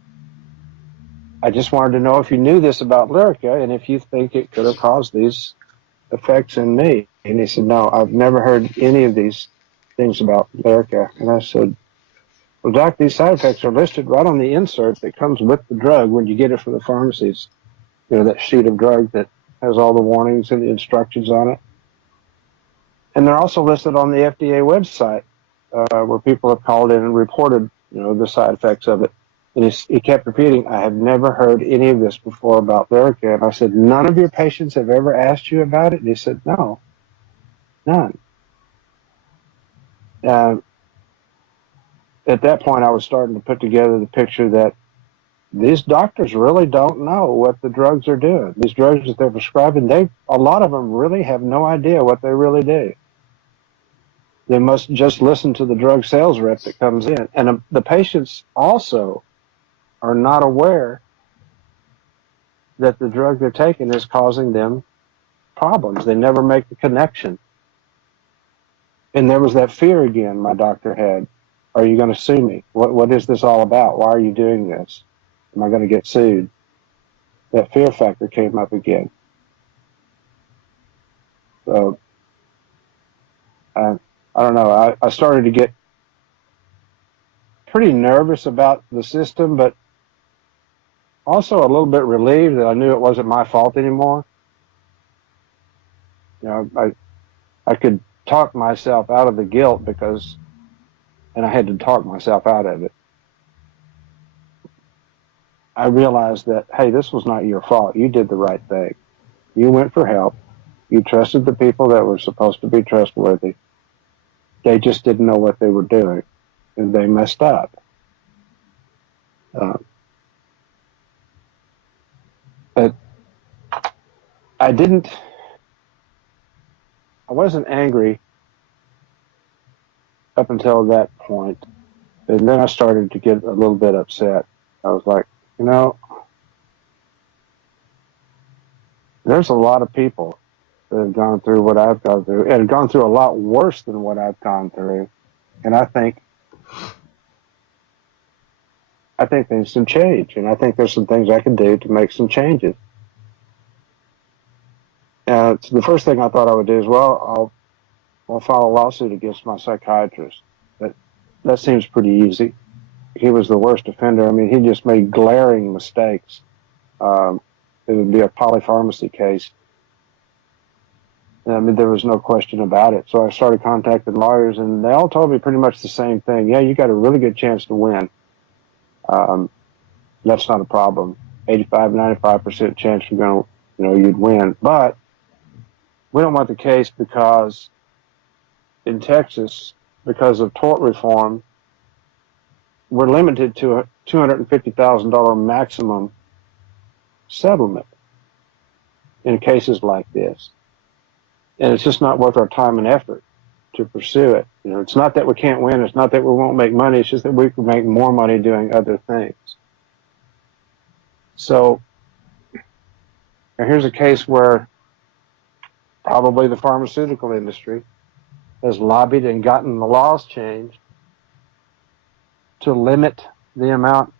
I just wanted to know if you knew this about Lyrica and if you think it could have caused these effects in me. And he said, no, I've never heard any of these things about Lyrica. And I said, well, doc, these side effects are listed right on the insert that comes with the drug when you get it from the pharmacies. That sheet of drug that has all the warnings and the instructions on it. And they're also listed on the FDA website, where people have called in and reported, the side effects of it. And he kept repeating, I have never heard any of this before about Lyrica. And I said, none of your patients have ever asked you about it? And he said, no, none. At that point, I was starting to put together the picture that these doctors really don't know what the drugs are doing. These drugs that they're prescribing, a lot of them really have no idea what they really do. They must just listen to the drug sales rep that comes in. And the patients also are not aware that the drug they're taking is causing them problems. They never make the connection. And there was that fear again my doctor had. Are you going to sue me? What is this all about? Why are you doing this? Am I going to get sued? That fear factor came up again. So, I don't know. I started to get pretty nervous about the system, but also a little bit relieved that I knew it wasn't my fault anymore. I could talk myself out of the guilt and I had to talk myself out of it. I realized that, hey, this was not your fault. You did the right thing. You went for help. You trusted the people that were supposed to be trustworthy. They just didn't know what they were doing, and they messed up. But I wasn't angry up until that point, and then I started to get a little bit upset. I was like, there's a lot of people that have gone through what I've gone through and have gone through a lot worse than what I've gone through. And I think there's some change, and I think there's some things I can do to make some changes. So the first thing I thought I would do is, well, I'll file a lawsuit against my psychiatrist. That seems pretty easy. He was the worst offender. I mean, he just made glaring mistakes. It would be a polypharmacy case. I mean, there was no question about it. So I started contacting lawyers, and they all told me pretty much the same thing. Yeah, you got a really good chance to win. That's not a problem. 85, 95% chance you'd win. But we don't want the case because in Texas, because of tort reform, we're limited to a $250,000 maximum settlement in cases like this. And it's just not worth our time and effort to pursue it. It's not that we can't win. It's not that we won't make money. It's just that we can make more money doing other things. So here's a case where probably the pharmaceutical industry has lobbied and gotten the laws changed to limit the amount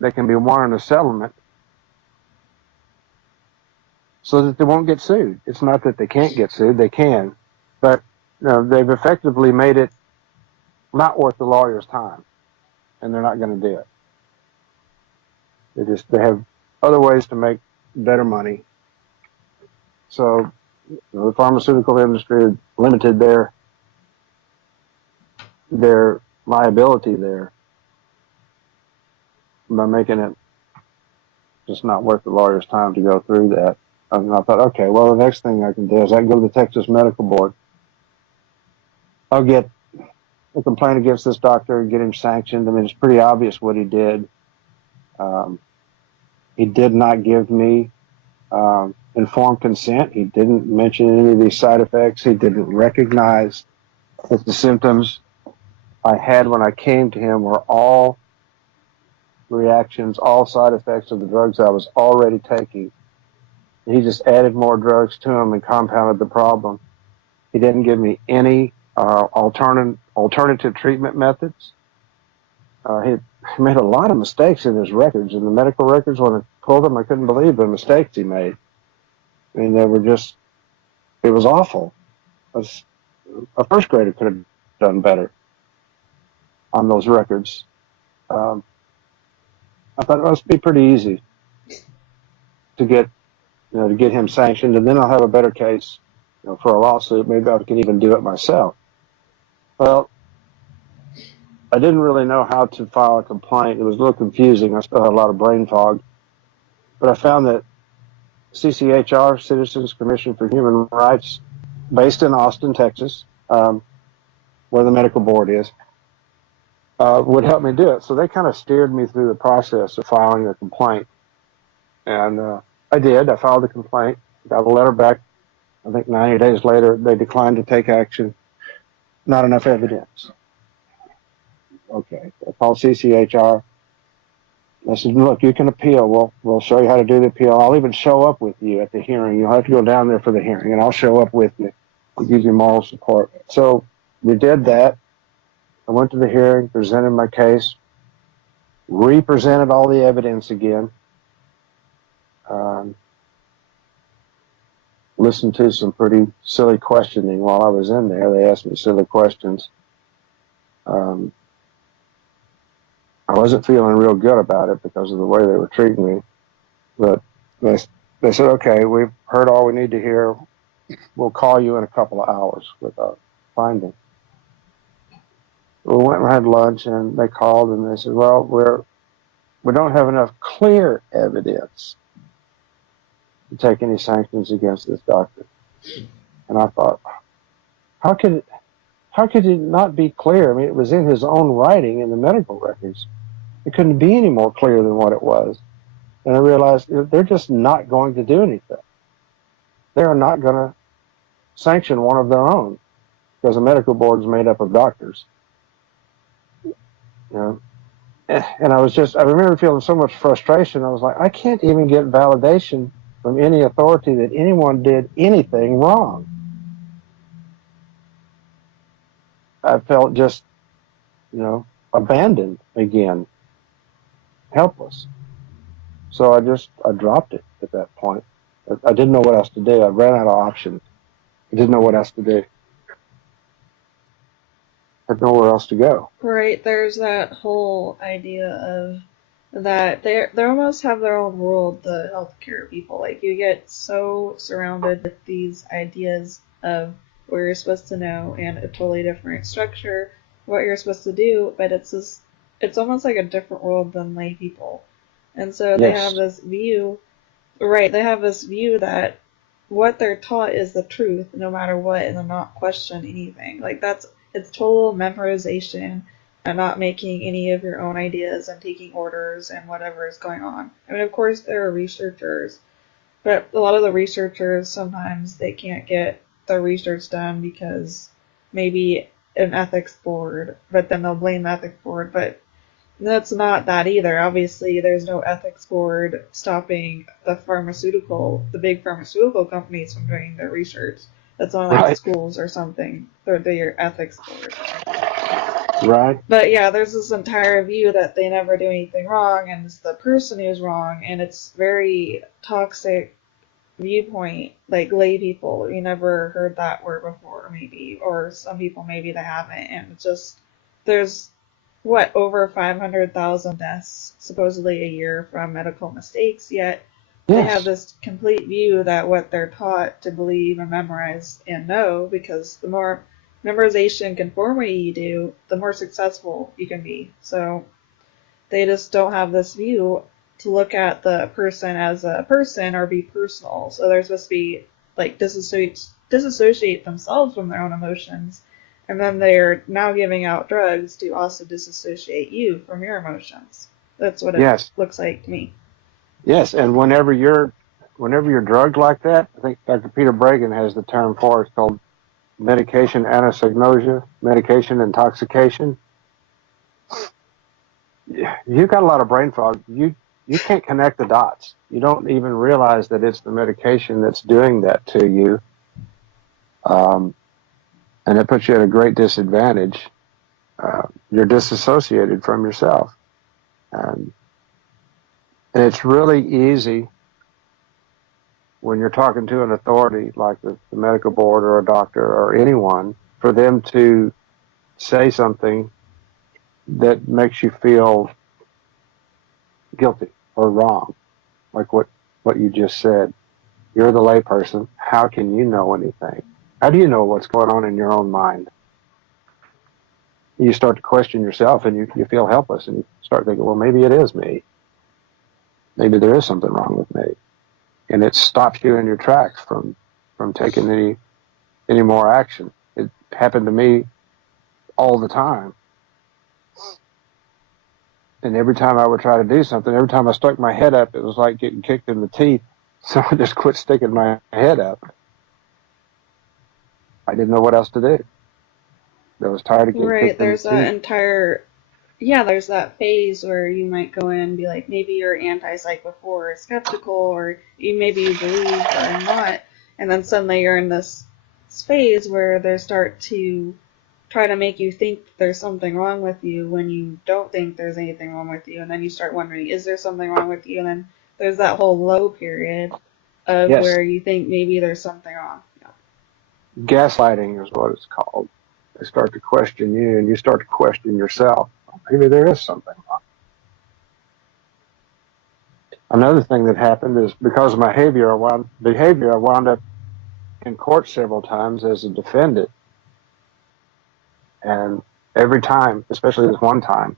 that can be won in a settlement so that they won't get sued. It's not that they can't get sued, they can, but they've effectively made it not worth the lawyer's time, and they're not going to do it. They have other ways to make better money. So the pharmaceutical industry limited their liability there by making it just not worth the lawyer's time to go through that. And I thought, okay, well, the next thing I can do is I can go to the Texas Medical Board. I'll get a complaint against this doctor and get him sanctioned. I mean, it's pretty obvious what he did. He did not give me informed consent. He didn't mention any of these side effects. He didn't recognize that the symptoms I had when I came to him were all reactions, all side effects of the drugs I was already taking. He just added more drugs to them and compounded the problem. He didn't give me any alternative treatment methods. He made a lot of mistakes in his records. In the medical records, when I pulled them, I couldn't believe the mistakes he made. I mean, it was awful. A first grader could have done better on those records. I thought it must be pretty easy to get him sanctioned, and then I'll have a better case for a lawsuit. Maybe I can even do it myself. Well, I didn't really know how to file a complaint. It was a little confusing. I still had a lot of brain fog. But I found that CCHR, Citizens Commission for Human Rights, based in Austin, Texas, where the medical board is, would help me do it. So they kind of steered me through the process of filing a complaint. And I did. I filed a complaint, got a letter back. I think 90 days later, they declined to take action. Not enough evidence. Okay, I called CCHR. I said, look, you can appeal. We'll show you how to do the appeal. I'll even show up with you at the hearing. You'll have to go down there for the hearing, and I'll show up with you to give you moral support. So we did that. I went to the hearing, presented my case, re-presented all the evidence again, listened to some pretty silly questioning while I was in there. They asked me silly questions. I wasn't feeling real good about it because of the way they were treating me. But they said, okay, we've heard all we need to hear. We'll call you in a couple of hours with a finding. We went and had lunch, and they called, and they said, well, we don't have enough clear evidence to take any sanctions against this doctor. And I thought, how could it not be clear? I mean, it was in his own writing in the medical records. It couldn't be any more clear than what it was. And I realized they're just not going to do anything. They are not going to sanction one of their own because the medical board is made up of doctors. And I remember feeling so much frustration. I was like, I can't even get validation from any authority that anyone did anything wrong. I felt just, abandoned again, helpless. So I dropped it at that point. I didn't know what else to do. I ran out of options. I didn't know what else to do. I had nowhere else to go. Right, there's that whole idea of that they almost have their own world, the healthcare people. Like you get so surrounded with these ideas of what you're supposed to know and a totally different structure, what you're supposed to do, but it's almost like a different world than lay people. And so they have Yes. this view, right, they have this view that what they're taught is the truth no matter what, and they're not question anything. Like it's total memorization and not making any of your own ideas and taking orders and whatever is going on. I mean, of course, there are researchers, but a lot of the researchers sometimes they can't get their research done because maybe an ethics board, but then they'll blame the ethics board. But that's not that either. Obviously, there's no ethics board stopping the big pharmaceutical companies from doing their research. That's on like Right. schools or something. They're your ethics board. Right. But yeah, there's this entire view that they never do anything wrong and it's the person who's wrong, and it's very toxic viewpoint, like lay people. You never heard that word before, maybe, or some people maybe they haven't, and it's just there's over 500,000 deaths supposedly a year from medical mistakes, yet they have Yes. this complete view that what they're taught to believe and memorize and know, because the more memorization conformity you do, the more successful you can be. So they just don't have this view to look at the person as a person or be personal. So they're supposed to be like disassociate themselves from their own emotions, and then they're now giving out drugs to also disassociate you from your emotions. That's what it Yes. looks like to me. Yes. And whenever you're drugged like that, I think Dr. Peter Bregan has the term for it. It's called medication anosognosia, medication intoxication. You've got a lot of brain fog. You can't connect the dots. You don't even realize that it's the medication that's doing that to you. And it puts you at a great disadvantage. You're disassociated from yourself. And it's really easy when you're talking to an authority like the medical board or a doctor or anyone for them to say something that makes you feel guilty or wrong, like what you just said. You're the layperson. How can you know anything? How do you know what's going on in your own mind? You start to question yourself, and you feel helpless, and you start thinking, well, maybe it is me. Maybe there is something wrong with me. And it stops you in your tracks from taking any more action. It happened to me all the time. And every time I would try to do something, every time I stuck my head up, it was like getting kicked in the teeth. So I just quit sticking my head up. I didn't know what else to do. I was tired of getting Right, kicked in the there's that teeth. there's that phase where you might go in and be like, maybe you're anti-psych before, or skeptical, or maybe you believe or not, and then suddenly you're in this phase where they start to try to make you think there's something wrong with you when you don't think there's anything wrong with you, and then you start wondering, is there something wrong with you? And then there's that whole low period of Yes, where you think maybe there's something wrong. Yeah. gaslighting is what it's called. They start to question you, and you start to question yourself. Maybe there is something wrong. Another thing that happened is because of my behavior, I wound up in court several times as a defendant. And every time, especially this one time,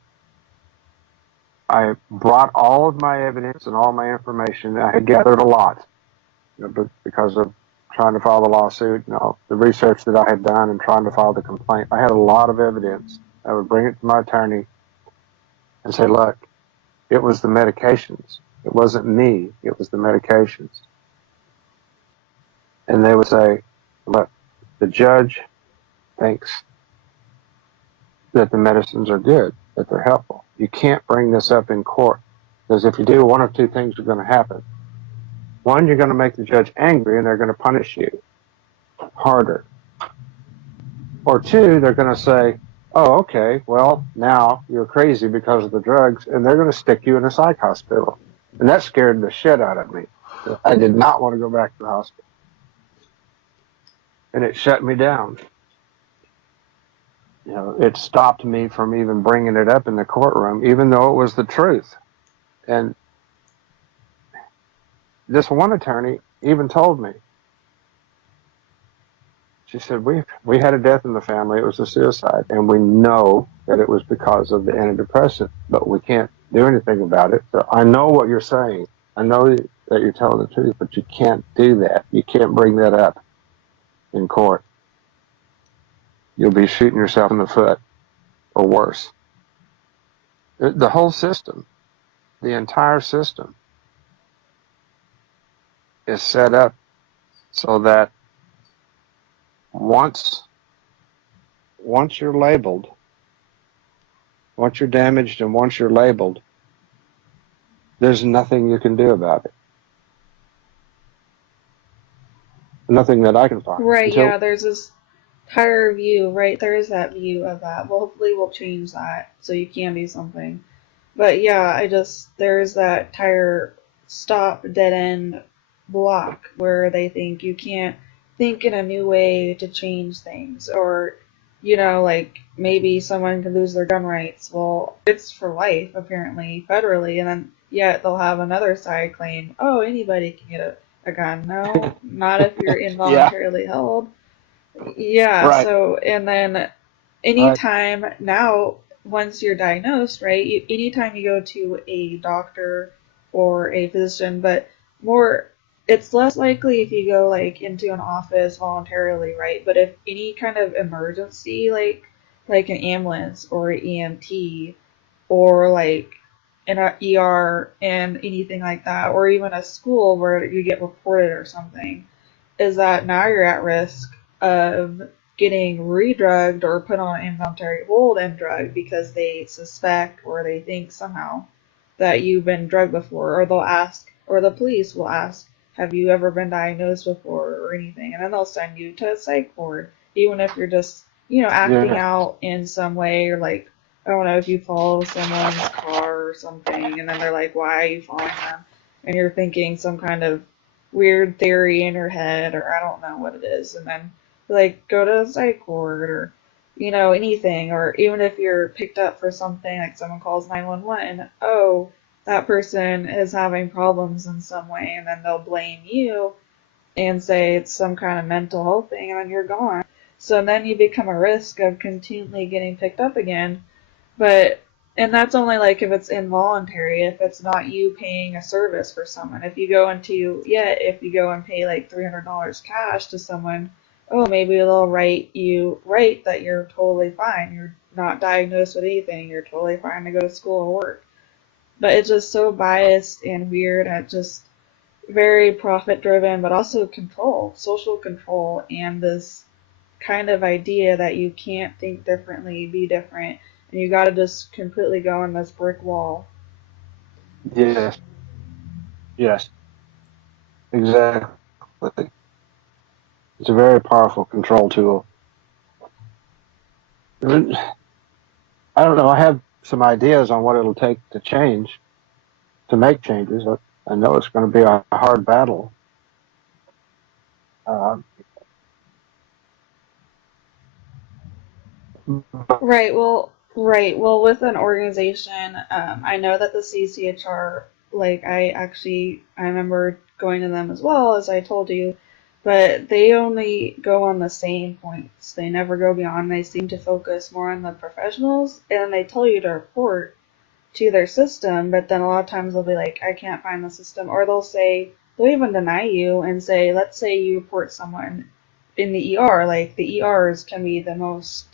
I brought all of my evidence and all my information. I had gathered a lot, because of trying to file the lawsuit, the research that I had done and trying to file the complaint. I had a lot of evidence. I would bring it to my attorney and say, look, it was the medications. It wasn't me. It was the medications. And they would say, look, the judge thinks that the medicines are good, that they're helpful. You can't bring this up in court, because if you do, one of two things are going to happen. One, you're going to make the judge angry and they're going to punish you harder. Or two, they're going to say, oh, okay, well, now you're crazy because of the drugs, and they're going to stick you in a psych hospital. And that scared the shit out of me. I did not want to go back to the hospital. And it shut me down. You know, it stopped me from even bringing it up in the courtroom, even though it was the truth. And this one attorney even told me, she said, we had a death in the family. It was a suicide. And we know that it was because of the antidepressant, but we can't do anything about it. So I know what you're saying. I know that you're telling the truth, but you can't do that. You can't bring that up in court. You'll be shooting yourself in the foot or worse. The whole system, the entire system is set up so that once you're labeled, once you're damaged and once you're labeled, there's nothing you can do about it. Nothing that I can find. Right, yeah, there's this entire view, right? There is that view of that. Well, hopefully we'll change that so you can do something. But yeah, there's that entire stop, dead end block where they think you can't think in a new way to change things. Or, like maybe someone could lose their gun rights. Well, it's for life, apparently, federally, and then yet they'll have another side claim, oh, anybody can get a gun. No, not if you're involuntarily held. Yeah, Right. so, and then anytime now, once you're diagnosed, right, anytime you go to a doctor or a physician, but it's less likely if you go like into an office voluntarily, right? But if any kind of emergency, like an ambulance or an EMT or like an ER and anything like that, or even a school where you get reported or something, is that now you're at risk of getting redrugged or put on involuntary hold and drugged because they suspect or they think somehow that you've been drugged before, or they'll ask, or the police will ask, have you ever been diagnosed before or anything? And then they'll send you to a psych ward, even if you're just, acting out in some way, or like, I don't know, if you follow someone's car or something, and then they're like, why are you following them? And you're thinking some kind of weird theory in your head, or I don't know what it is, and then like go to a psych ward, or anything. Or even if you're picked up for something, like someone calls 911, oh, that person is having problems in some way, and then they'll blame you and say it's some kind of mental health thing, and then you're gone. So then you become a risk of continually getting picked up again. And that's only like if it's involuntary, if it's not you paying a service for someone. If you go and pay like $300 cash to someone, oh, maybe they'll write that you're totally fine. You're not diagnosed with anything. You're totally fine to go to school or work. But it's just so biased and weird, and just very profit driven, but also social control, and this kind of idea that you can't think differently, be different, and you got to just completely go on this brick wall. Yes. Yes. Exactly. It's a very powerful control tool. I don't know. I have some ideas on what it'll take to make changes. I know it's going to be a hard battle. Right. Well, with an organization, I know that the CCHR, like I remember going to them as well, as I told you, but they only go on the same points. They never go beyond. They seem to focus more on the professionals, and they tell you to report to their system, but then a lot of times they'll be like, I can't find the system, or they'll even deny you and say, let's say you report someone in the ER, like the ERs can be the most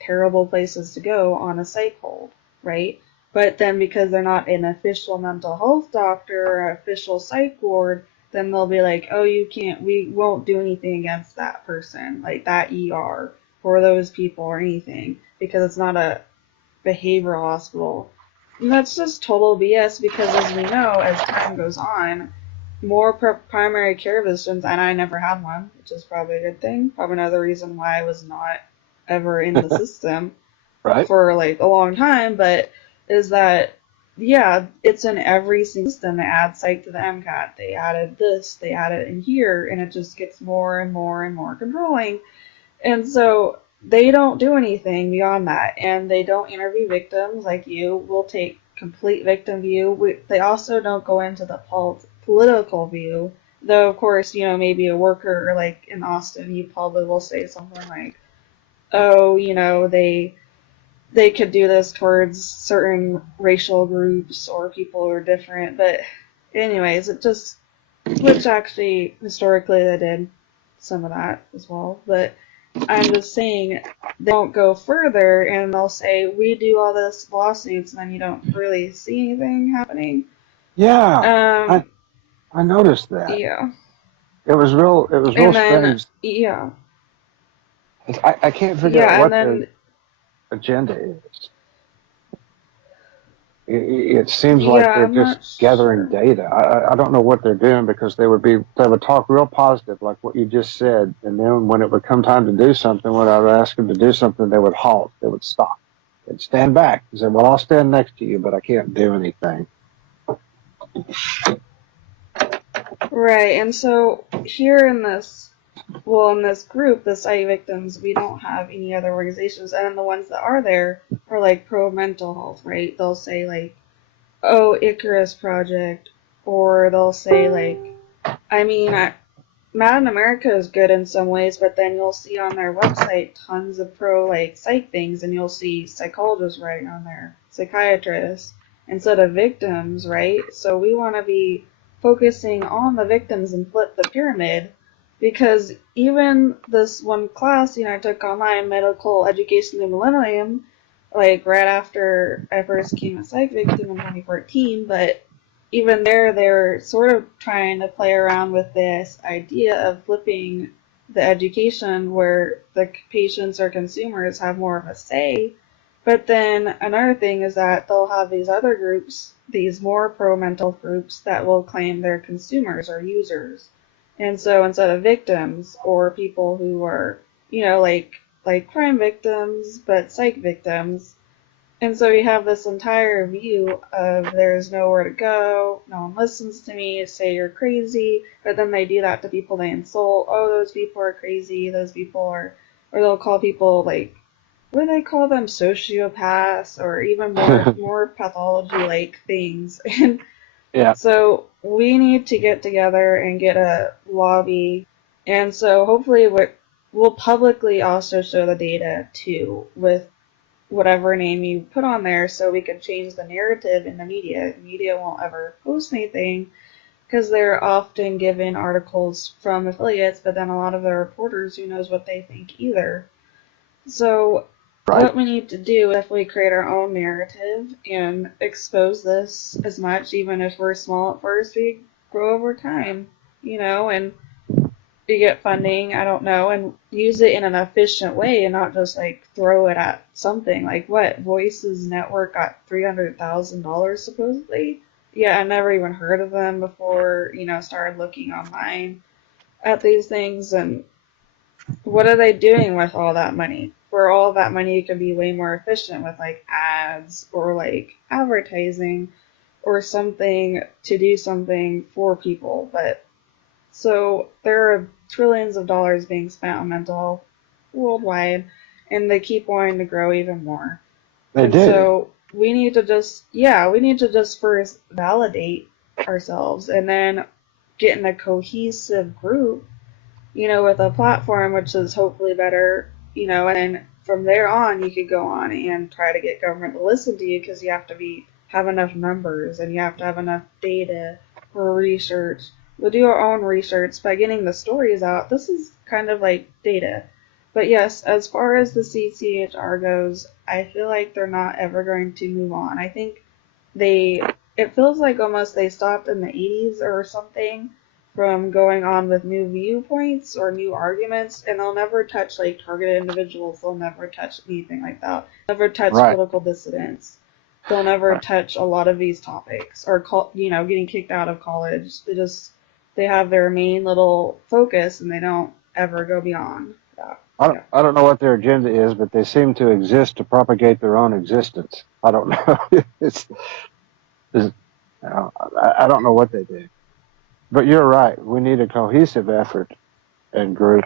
terrible places to go on a psych hold, right? But then because they're not an official mental health doctor or official psych ward, then they'll be like, oh, we won't do anything against that person, like that ER or those people or anything, because it's not a behavioral hospital. And that's just total BS, because as we know, as time goes on, more primary care physicians, and I never had one, which is probably a good thing. Probably another reason why I was not ever in the system Right. for like a long time, but is that, yeah, it's in every single system. They add psych to the MCAT. They added this, they added it in here, and it just gets more and more and more controlling. And so they don't do anything beyond that, and they don't interview victims like you. Will take complete victim view. They also don't go into the political view, though of course, maybe a worker like in Austin, you probably will say something like, oh, they could do this towards certain racial groups or people who are different. But anyways, which actually historically they did some of that as well. But I'm just saying they don't go further, and they'll say, we do all this lawsuits, and then you don't really see anything happening. Yeah, I Um, I noticed that. yeah. It was real And then, strange. yeah. I can't figure out Yeah, and what their then, agenda is. It seems like yeah, they're I'm just not gathering sure. data. I don't know what they're doing, because they would talk real positive like what you just said, and then when it would come time to do something, when I would ask them to do something, they would halt. They would stop. They'd stand back and say, "Well, I'll stand next to you, but I can't do anything." Right, and so here in this group, the Psych victims, we don't have any other organizations, and the ones that are there are like pro mental health, right? They'll say like, oh, Icarus Project, or they'll say like, I mean, Mad in America is good in some ways, but then you'll see on their website tons of pro like psych things, and you'll see psychologists writing on there, psychiatrists, instead of victims, right? So we want to be focusing on the victims and flip the pyramid, because even this one class, I took online, medical education in the millennium, like right after I first became a psych victim in 2014, but even there, they're sort of trying to play around with this idea of flipping the education where the patients or consumers have more of a say. But then another thing is that they'll have these other groups, these more pro mental groups, that will claim they're consumers or users. And so instead of victims or people who are, like crime victims, but psych victims, and so you have this entire view of there's nowhere to go, no one listens to me, say you're crazy, but then they do that to people they insult. Oh, those people are crazy, those people are, or they'll call people like, what do they call them, sociopaths, or even more pathology like things. And Yeah, so we need to get together and get a lobby. And so hopefully we'll publicly also show the data too, with whatever name you put on there, so we can change the narrative in the media. The media won't ever post anything because they're often given articles from affiliates, but then a lot of the reporters, who knows what they think either. So right. what we need to do is definitely create our own narrative and expose this as much, even if we're small at first, we grow over time, and you get funding, I don't know, and use it in an efficient way and not just like throw it at something. Like what? Voices Network got $300,000 supposedly? Yeah, I never even heard of them before, started looking online at these things. And what are they doing with all that money? For all that money, you could be way more efficient with like ads or like advertising or something to do something for people. But so there are trillions of dollars being spent on mental health worldwide, and they keep wanting to grow even more. They And do. so we need to just first validate ourselves and then get in a cohesive group, with a platform which is hopefully better, and then from there on you could go on and try to get government to listen to you, because you have to have enough numbers and you have to have enough data for research. We'll do our own research by getting the stories out. This is kind of like data. But yes, as far as the CCHR goes, I feel like they're not ever going to move on. I think it feels like almost they stopped in the 80s or something from going on with new viewpoints or new arguments, and they'll never touch like targeted individuals. They'll never touch anything like that. Never touch Right. political dissidents. They'll never Right. touch a lot of these topics, or getting kicked out of college. They just they have their main little focus and they don't ever go beyond that. Yeah. I don't know what their agenda is, but they seem to exist to propagate their own existence. I don't know. I don't know what they do. But you're right. We need a cohesive effort and group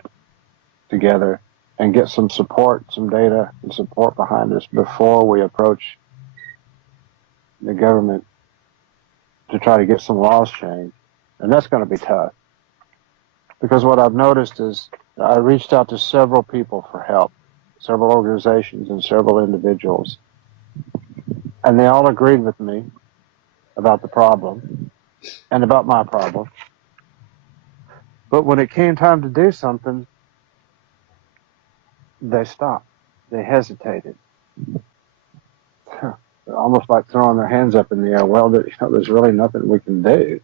together and get some support, some data and support behind us before we approach the government to try to get some laws changed. And that's going to be tough. Because what I've noticed is I reached out to several people for help, several organizations and several individuals. And they all agreed with me about the problem and about my problem. But when it came time to do something, they stopped. They hesitated. Almost like throwing their hands up in the air. Well, there's really nothing we can do.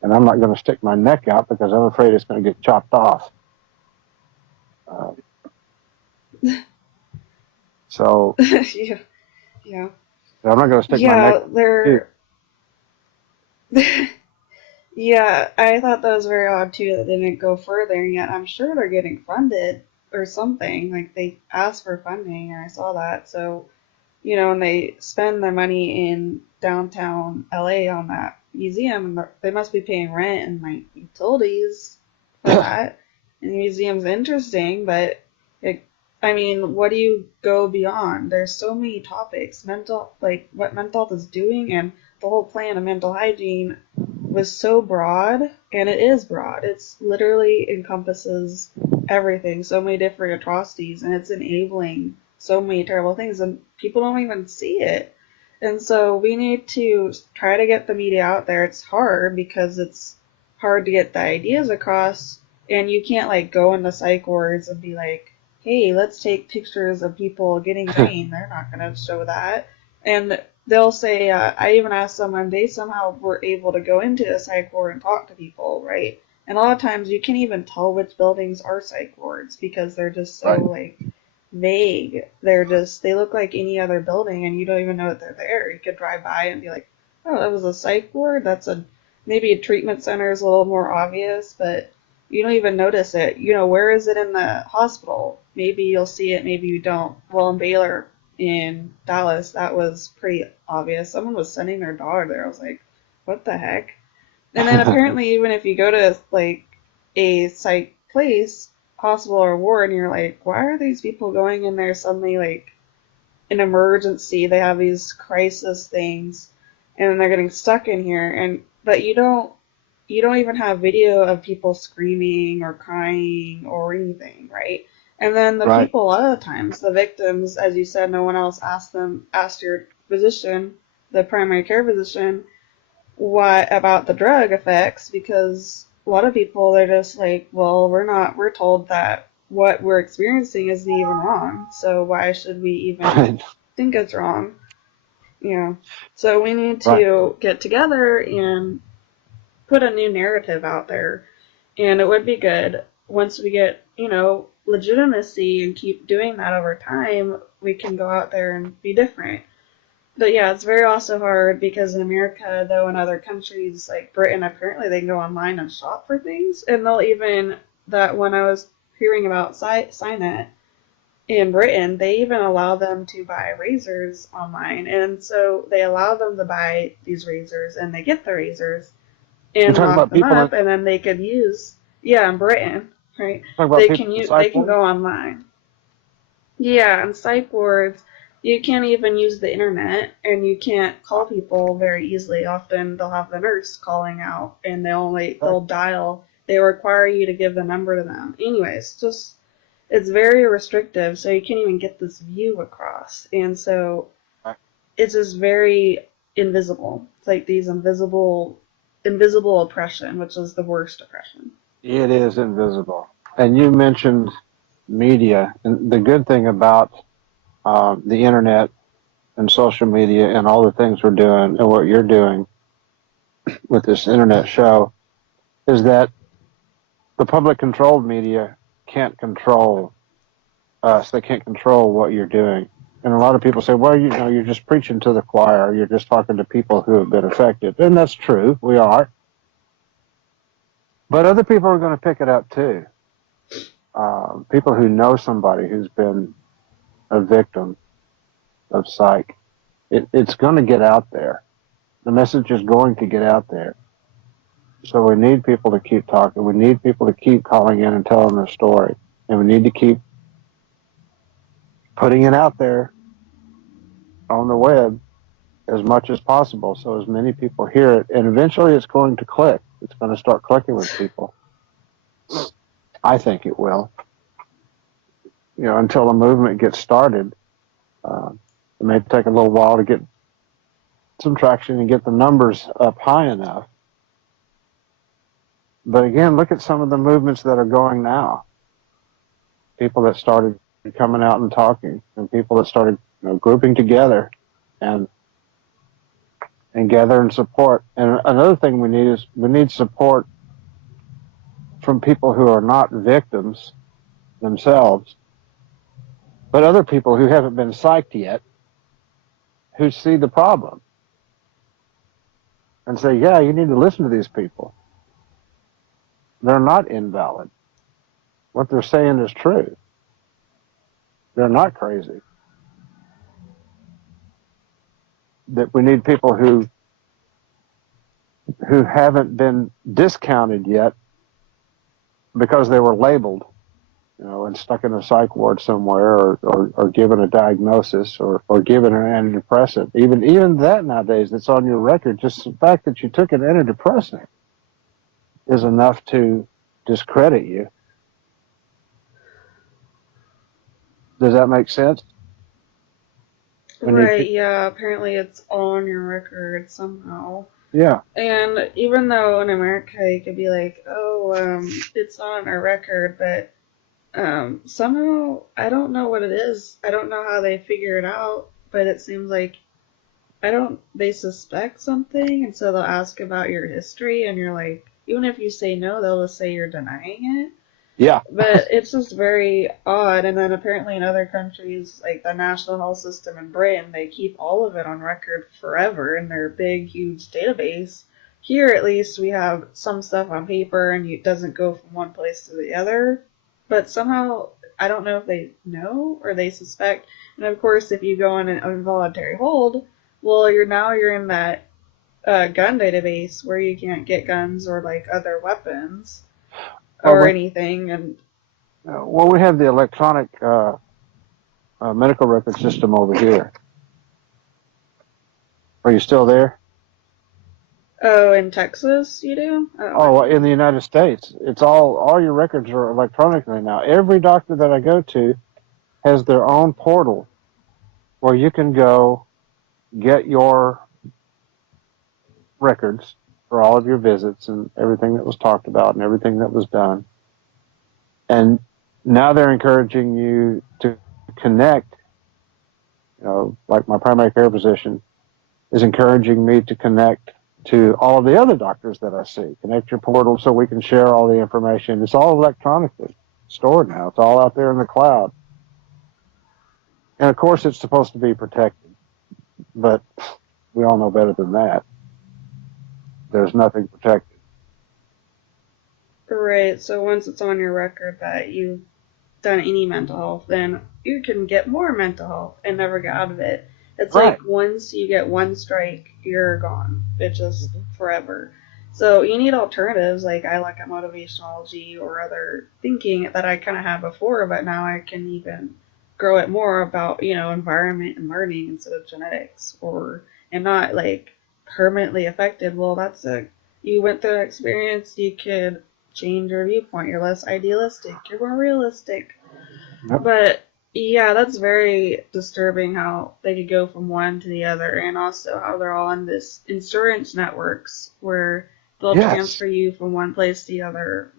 And I'm not going to stick my neck out because I'm afraid it's going to get chopped off. So Yeah. Yeah. I'm not going to stick my neck Yeah, they're yeah, I thought that was very odd too that they didn't go further, and yet I'm sure they're getting funded or something. Like they asked for funding, and I saw that. So, and they spend their money in downtown LA on that museum, and they must be paying rent and like utilities for that. And the museum's interesting, but it, I mean, what do you go beyond? There's so many topics, like what mental health is doing, and the whole plan of mental hygiene was so broad, and it is broad. It's literally encompasses everything, so many different atrocities, and it's enabling so many terrible things, and people don't even see it. And so we need to try to get the media out there. It's hard because it's hard to get the ideas across, and you can't like go into psych wards and be like, hey, let's take pictures of people getting pain. They're not going to show that. And they'll say, I even asked someone, they somehow were able to go into a psych ward and talk to people, right? And a lot of times you can't even tell which buildings are psych wards because they're just so like vague. They look like any other building and you don't even know that they're there. You could drive by and be like, oh, that was a psych ward. Maybe a treatment center is a little more obvious, but you don't even notice it. Where is it in the hospital? Maybe you'll see it, maybe you don't. Well, in Baylor, in Dallas, that was pretty obvious. Someone was sending their daughter there. I was like, what the heck? And then apparently, even if you go to like a psych place, hospital or ward, and you're like, why are these people going in there suddenly like an emergency? They have these crisis things, and then they're getting stuck in here. But you don't even have video of people screaming or crying or anything, right? And then the people, a lot of the times, the victims, as you said, no one else asked your physician, the primary care physician, what about the drug effects, because a lot of people, they're just like, well, we're told that what we're experiencing isn't even wrong, so why should we even think it's wrong? So we need to get together and put a new narrative out there, and it would be good once we get, legitimacy and keep doing that over time, we can go out there and be different. But yeah, it's very also hard because in America, though, in other countries like Britain, apparently they can go online and shop for things, and when I was hearing about Signet in Britain, they even allow them to buy razors online, and so they allow them to buy these razors, and they get the razors and lock them up, and then they could use, in Britain, right? They can go online. Yeah, in psych wards, you can't even use the internet, and you can't call people very easily. Often they'll have the nurse calling out, and they'll dial. They require you to give the number to them. Anyways, it's very restrictive, so you can't even get this view across, and so it's just very invisible. It's like these invisible oppression, which is the worst oppression. It is invisible. And you mentioned media, and the good thing about the internet and social media and all the things we're doing and what you're doing with this internet show is that the public controlled media can't control us. They can't control what you're doing. And a lot of people say, well, you're just preaching to the choir. You're just talking to people who have been affected. And that's true. We are. But other people are going to pick it up too. People who know somebody who's been a victim of psych, it's going to get out there. The message is going to get out there. So we need people to keep talking. We need people to keep calling in and telling their story. And we need to keep putting it out there on the web as much as possible so as many people hear it. And eventually it's going to click. It's going to start clicking with people. I think it will. You know, until the movement gets started, it may take a little while to get some traction and get the numbers up high enough. But again, look at some of the movements that are going now. People that started coming out and talking, and people that started, you know, grouping together and gathering support. And another thing we need support from people who are not victims themselves, but other people who haven't been psyched yet, who see the problem and say, yeah, you need to listen to these people. They're not invalid. What they're saying is true. They're not crazy. That we need people who haven't been discounted yet because they were labeled, you know, and stuck in a psych ward somewhere, or given a diagnosis, or given an antidepressant. Even that nowadays, that's on your record. Just the fact that you took an antidepressant is enough to discredit you. Does that make sense? Right, yeah, apparently it's on your record somehow. Yeah. And even though in America you could be like, oh, it's on our record, but somehow, I don't know what it is. I don't know how they figure it out, but it seems like, they suspect something, and so they'll ask about your history, and you're like, even if you say no, they'll just say you're denying it. Yeah. But it's just very odd. And then apparently in other countries, like the National Health System in Britain, they keep all of it on record forever in their big, huge database. Here, at least, we have some stuff on paper, and it doesn't go from one place to the other. But somehow, I don't know if they know or they suspect. And of course, if you go on an involuntary hold, well, you're in that gun database where you can't get guns or like other weapons or anything. And well, we have the electronic medical record system over here. Are you still there? Oh, in Texas you do? Oh, in the United States, it's all your records are electronically now. Every doctor that I go to has their own portal where you can go get your records for all of your visits and everything that was talked about and everything that was done. And now they're encouraging you to connect, you know, like my primary care physician is encouraging me to connect to all of the other doctors that I see. Connect your portal so we can share all the information. It's all electronically stored now. It's all out there in the cloud. And of course it's supposed to be protected, but we all know better than that. There's nothing protected. Right, so once it's on your record that you've done any mental health, then you can get more mental health and never get out of it. It's Right. like once you get one strike, you're gone. It's just forever. So you need alternatives. Like I look at motivationology or other thinking that I kind of had before, but now I can even grow it more about, environment and learning instead of genetics, and not like permanently affected. Well, you went through an experience, you could change your viewpoint. You're less idealistic. You're more realistic. Yep. But yeah, that's very disturbing how they could go from one to the other, and also how they're all on this insurance networks where they'll transfer you from one place to the other.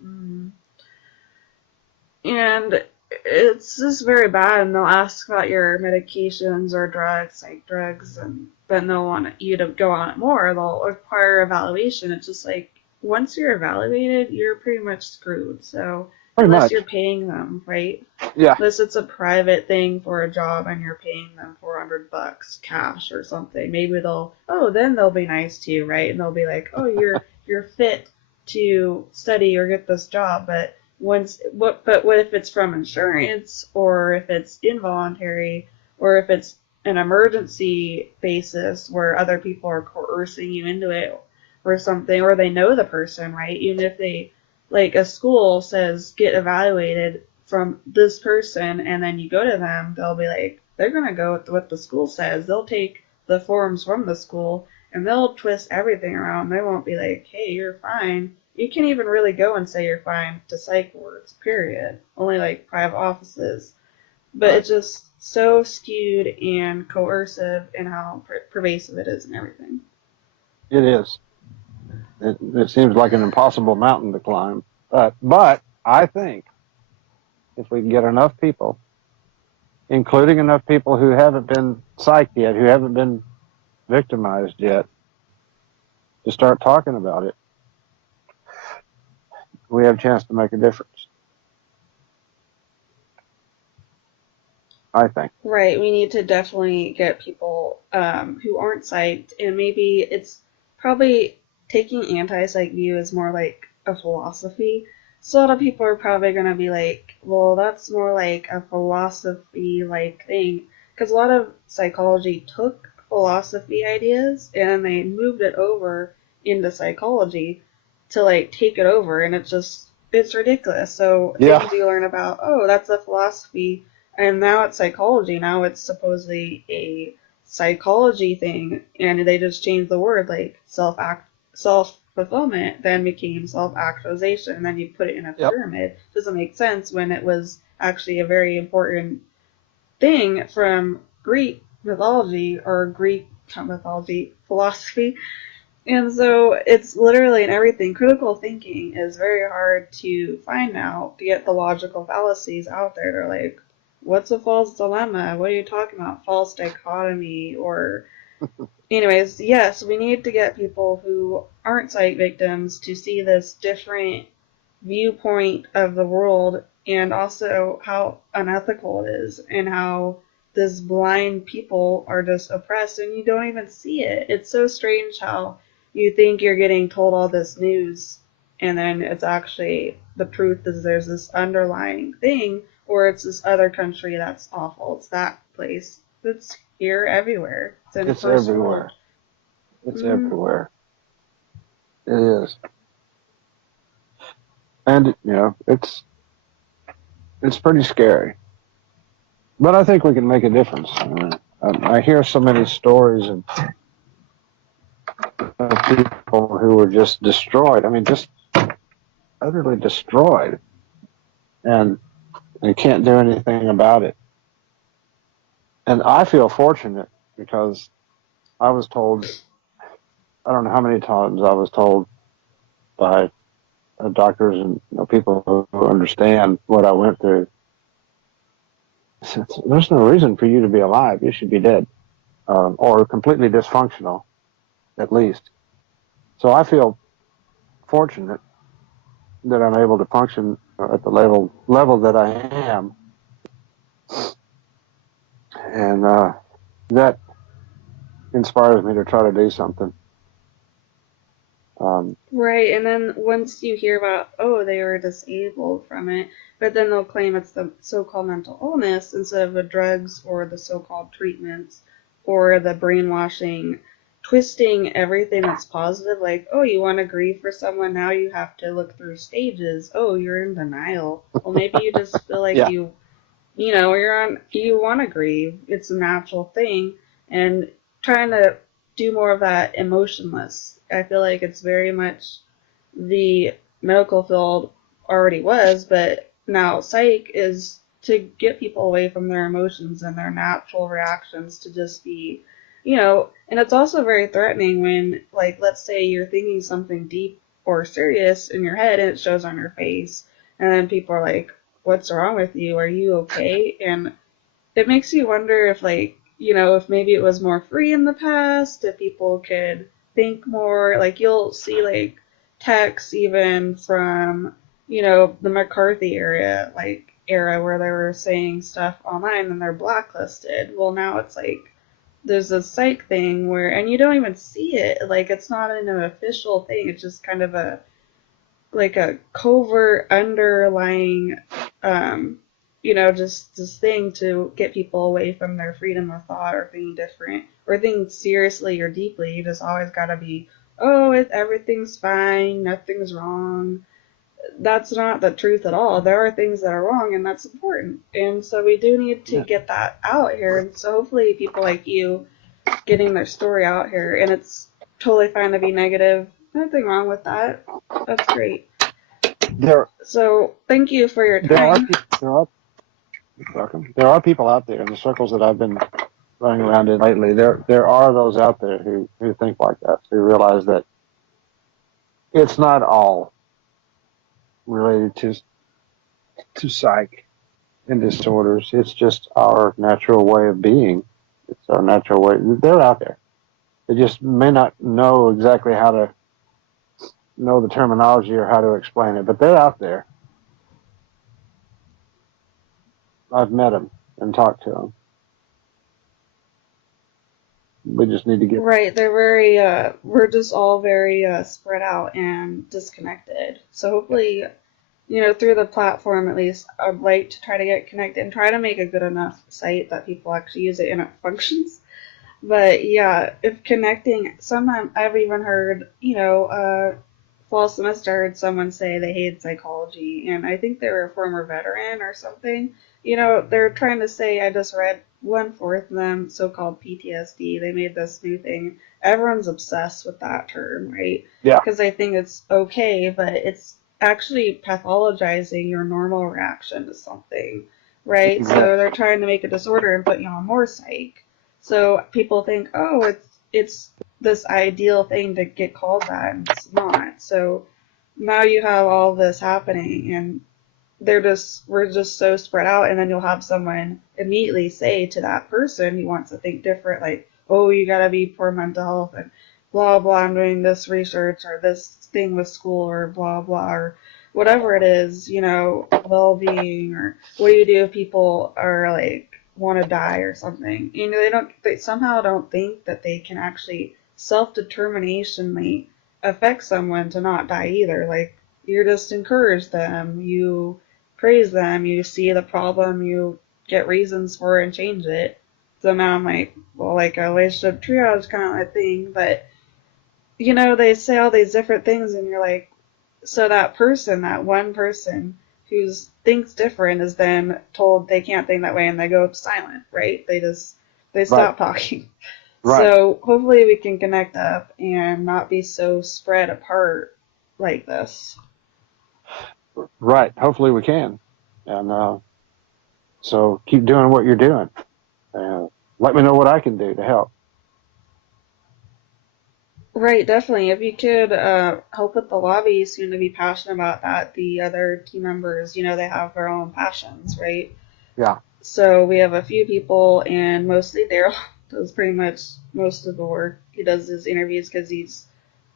And it's just very bad, and they'll ask about your medications or drugs, like drugs, and then they'll want you to go on it more. They'll require evaluation. It's just like, once you're evaluated, you're pretty much screwed. So unless you're paying them, right? Yeah. Unless it's a private thing for a job and you're paying them $400 cash or something, maybe then they'll be nice to you, right? And they'll be like, oh, you're fit to study or get this job, but what if it's from insurance, or if it's involuntary, or if it's an emergency basis where other people are coercing you into it or something, or they know the person, right? Even if they, like, a school says get evaluated from this person, and then you go to them, they'll be like, they're going to go with what the school says. They'll take the forms from the school and they'll twist everything around. They won't be like, hey, you're fine. You can't even really go and say you're fine to psych wards, period. Only like private offices. But Right. it's just so skewed and coercive in how pervasive it is and everything. It is. It seems like an impossible mountain to climb. But I think if we can get enough people, including enough people who haven't been psyched yet, who haven't been victimized yet, to start talking about it, we have a chance to make a difference. I think. Right, we need to definitely get people who aren't psyched, and maybe it's probably taking anti-psych view is more like a philosophy. So a lot of people are probably going to be like, well, that's more like a philosophy-like thing, because a lot of psychology took philosophy ideas and they moved it over into psychology to like take it over, and it's ridiculous. So Yeah. things you learn about, oh, that's a philosophy, and now it's psychology. Now it's supposedly a psychology thing, and they just changed the word, like self fulfillment then became self actualization, and then you put it in a Yep. pyramid. Doesn't make sense when it was actually a very important thing from Greek mythology, or Greek, not mythology, philosophy. And so it's literally in everything. Critical thinking is very hard to find now, to get the logical fallacies out there. They're like, what's a false dilemma? What are you talking about? False dichotomy? Or, anyways, yes, we need to get people who aren't psych victims to see this different viewpoint of the world, and also how unethical it is, and how this blind people are just oppressed and you don't even see it. It's so strange how you think you're getting told all this news, and then it's actually, the truth is there's this underlying thing, or it's this other country that's awful. It's that place. It's here everywhere. It's in It's first everywhere. world. It's everywhere. It is. And, you know, it's pretty scary. But I think we can make a difference. I hear so many stories of people who were just destroyed. I mean, just utterly destroyed. And they can't do anything about it. And I feel fortunate because I was told, I don't know how many times I was told by doctors and people who understand what I went through, there's no reason for you to be alive. You should be dead, or completely dysfunctional, at least. So I feel fortunate that I'm able to function at the level that I am, and that inspires me to try to do something. Right, and then once you hear about, oh, they were disabled from it, but then they'll claim it's the so-called mental illness instead of the drugs or the so-called treatments or the brainwashing, twisting everything that's positive. Like, oh, you want to grieve for someone, now you have to look through stages. Oh, you're in denial. Well, maybe you just feel like Yeah. you want to grieve. It's a natural thing, and trying to do more of that emotionless. I feel like it's very much the medical field already was, but now psych is to get people away from their emotions and their natural reactions to just be, and it's also very threatening when, like, let's say you're thinking something deep or serious in your head and it shows on your face, and then people are like, what's wrong with you? Are you okay? And it makes you wonder if, like, if maybe it was more free in the past, if people could think more. Like, you'll see, like, texts even from, the McCarthy era where they were saying stuff online and they're blacklisted. Well, now it's like there's a psych thing where, and you don't even see it. Like, it's not an official thing. It's just kind of a like a covert underlying, um, just this thing to get people away from their freedom of thought or being different or thinking seriously or deeply. You just always gotta be, oh, everything's fine, nothing's wrong. That's not the truth at all. There are things that are wrong, and that's important. And so we do need to Yeah. get that out here. And so hopefully people like you getting their story out here, and it's totally fine to be negative. Nothing wrong with that. That's great. There, So thank you for your there are time. people. Welcome. There are people out there in the circles that I've been running around in lately. There are those out there who think like that, who realize that it's not all related to psych and disorders. It's just our natural way of being. It's our natural way. They're out there. They just may not know exactly how to know the terminology or how to explain it, but they're out there. I've met them and talked to them. We just need to get Right, they're very, we're just all very spread out and disconnected. So hopefully, through the platform at least, I'd like to try to get connected and try to make a good enough site that people actually use it and it functions. But yeah, if connecting, sometimes I've even heard, fall semester, I heard someone say they hated psychology, and I think they were a former veteran or something. They're trying to say, I just read one fourth of them, so-called PTSD. They made this new thing. Everyone's obsessed with that term, right? yeah. Because they think it's okay, but it's actually pathologizing your normal reaction to something, right? So they're trying to make a disorder and put you on more psych. So people think, oh, it's this ideal thing to get called that, and it's not. So now you have all this happening, and we're just so spread out, and then you'll have someone immediately say to that person who wants to think different, like, oh, you gotta be poor mental health, and blah blah, I'm doing this research or this thing with school or blah blah, or whatever it is, well-being, or what do you do if people are like want to die or something. They somehow don't think that they can actually self-determinationally affect someone to not die either. Like, you just encourage them, you praise them, you see the problem, you get reasons for it and change it. So now I'm like, well, like a relationship triage kind of a thing, but they say all these different things, and you're like, so that person, that one person who thinks different, is then told they can't think that way, and they go silent, right? They Right. stop talking. Right. So hopefully we can connect up and not be so spread apart like this. Right. Hopefully we can. And so keep doing what you're doing. Let me know what I can do to help. Right, definitely. If you could help with the lobby, you seem to be passionate about that. The other team members, they have their own passions, right? Yeah. So we have a few people, and mostly Daryl does pretty much most of the work. He does his interviews because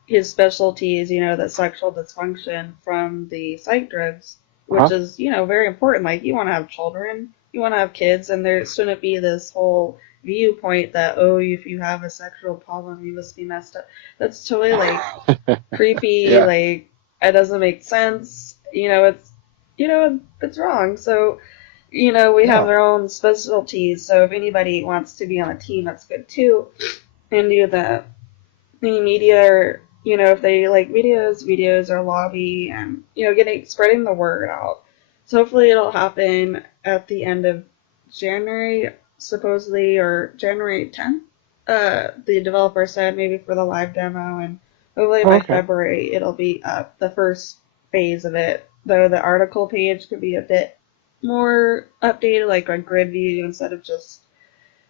his specialty is, the sexual dysfunction from the psych drugs, which Uh-huh. is, very important. Like, you want to have children, you want to have kids, and there shouldn't be this whole viewpoint that, oh, if you have a sexual problem, you must be messed up. That's totally, like, creepy. Yeah. Like, it doesn't make sense. It's wrong. So, we have Yeah. our own specialties. So if anybody wants to be on a team, that's good too. And do any media, or if they like videos or lobby, and spreading the word out. So hopefully it'll happen at the end of January, supposedly, or January 10th. The developer said maybe for the live demo, and hopefully Oh, by okay. February it'll be up, the first phase of it. Though the article page could be a bit more updated, like a grid view instead of just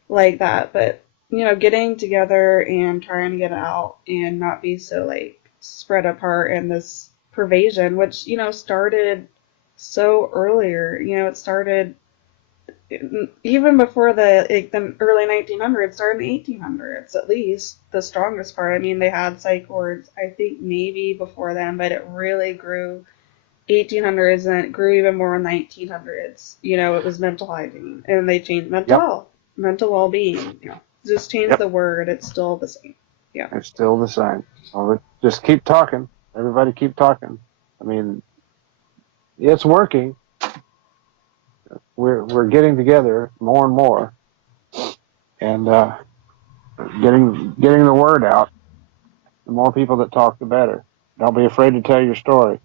like that. But getting together and trying to get out and not be so like spread apart, and this pervasion, which started so earlier. It started even before the early 1900s, started in 1800s at least. The strongest part. I mean, they had psych wards, I think maybe before then, but it really grew 1800s, and it grew even more in the 1900s. It was mental hygiene, and they changed mental Yep. health, mental well-being. Just change Yep. the word. It's still the same. Yeah. It's still the same. So just keep talking. Everybody keep talking. I mean, it's working. We're getting together more and more, and getting the word out. The more people that talk, the better. Don't be afraid to tell your story.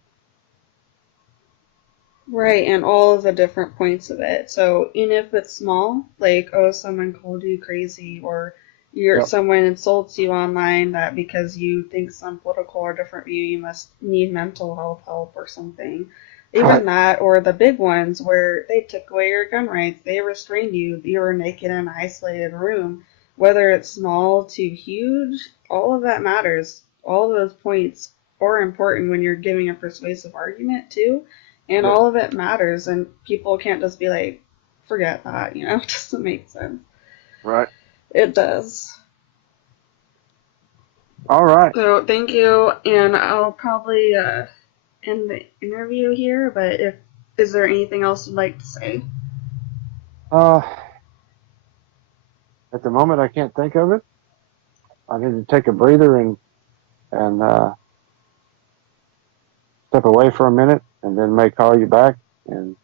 Right, and all of the different points of it. So even if it's small, like, oh, someone called you crazy, or Yep. someone insults you online that because you think some political or different view you must need mental health help or something. Right. Even that, or the big ones where they took away your gun rights, they restrained you, you were naked in an isolated room. Whether it's small to huge, all of that matters. All those points are important when you're giving a persuasive argument too, and Yep. all of it matters, and people can't just be like, forget that, it doesn't make sense. Right. It does. All right. So thank you, and I'll probably end the interview here, but is there anything else you'd like to say? Uh, at the moment, I can't think of it. I need to take a breather and step away for a minute, and then may call you back. And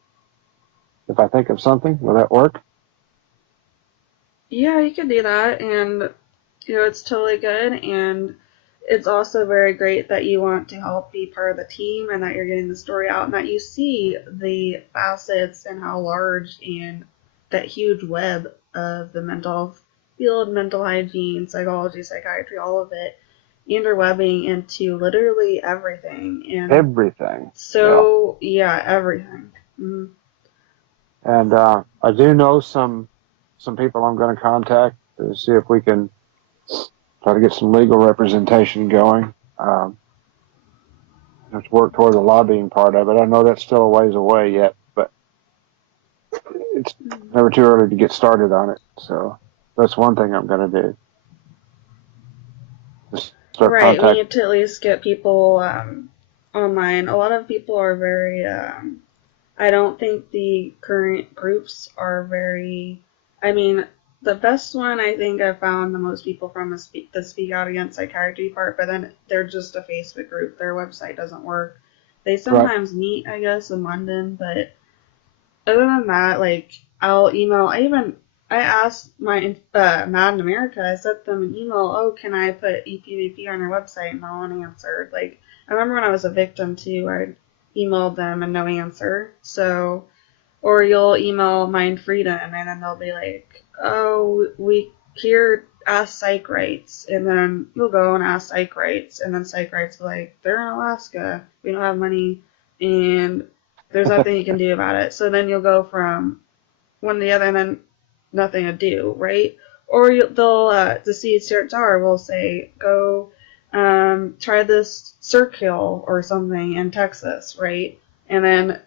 if I think of something, will that work? Yeah, you can do that, and it's totally good, and it's also very great that you want to help be part of the team and that you're getting the story out and that you see the facets and how large and that huge web of the mental health field, mental hygiene, psychology, psychiatry, all of it, interwebbing into literally everything. And Everything. so, yeah, everything. Mm. And I do know some people I'm going to contact to see if we can try to get some legal representation going. Let's work toward the lobbying part of it. I know that's still a ways away yet, but it's never too early to get started on it. So that's one thing I'm going to do. Just start Right, we contact. need to at least get people online. A lot of people are very, I don't think the current groups are very, I mean, the best one I think I've found the most people from the Speak Out Against Psychiatry part, but then they're just a Facebook group. Their website doesn't work. They Right. sometimes meet, I guess, in London, but other than that, like, I'll email. I asked my Mad in America. I sent them an email. Oh, can I put EPVP on your website? And no one answered. Like, I remember when I was a victim too. I emailed them and no answer. So, or you'll email Mind Freedom and then they'll be like, oh, we here ask Psych rights, and then you'll go and ask Psych rights, and then Psych rights will be like, they're in Alaska. We don't have money, and there's nothing you can do about it. So then you'll go from one to the other, and then nothing to do, right? Or they'll the CHR will say, go try this circle or something in Texas, right? And then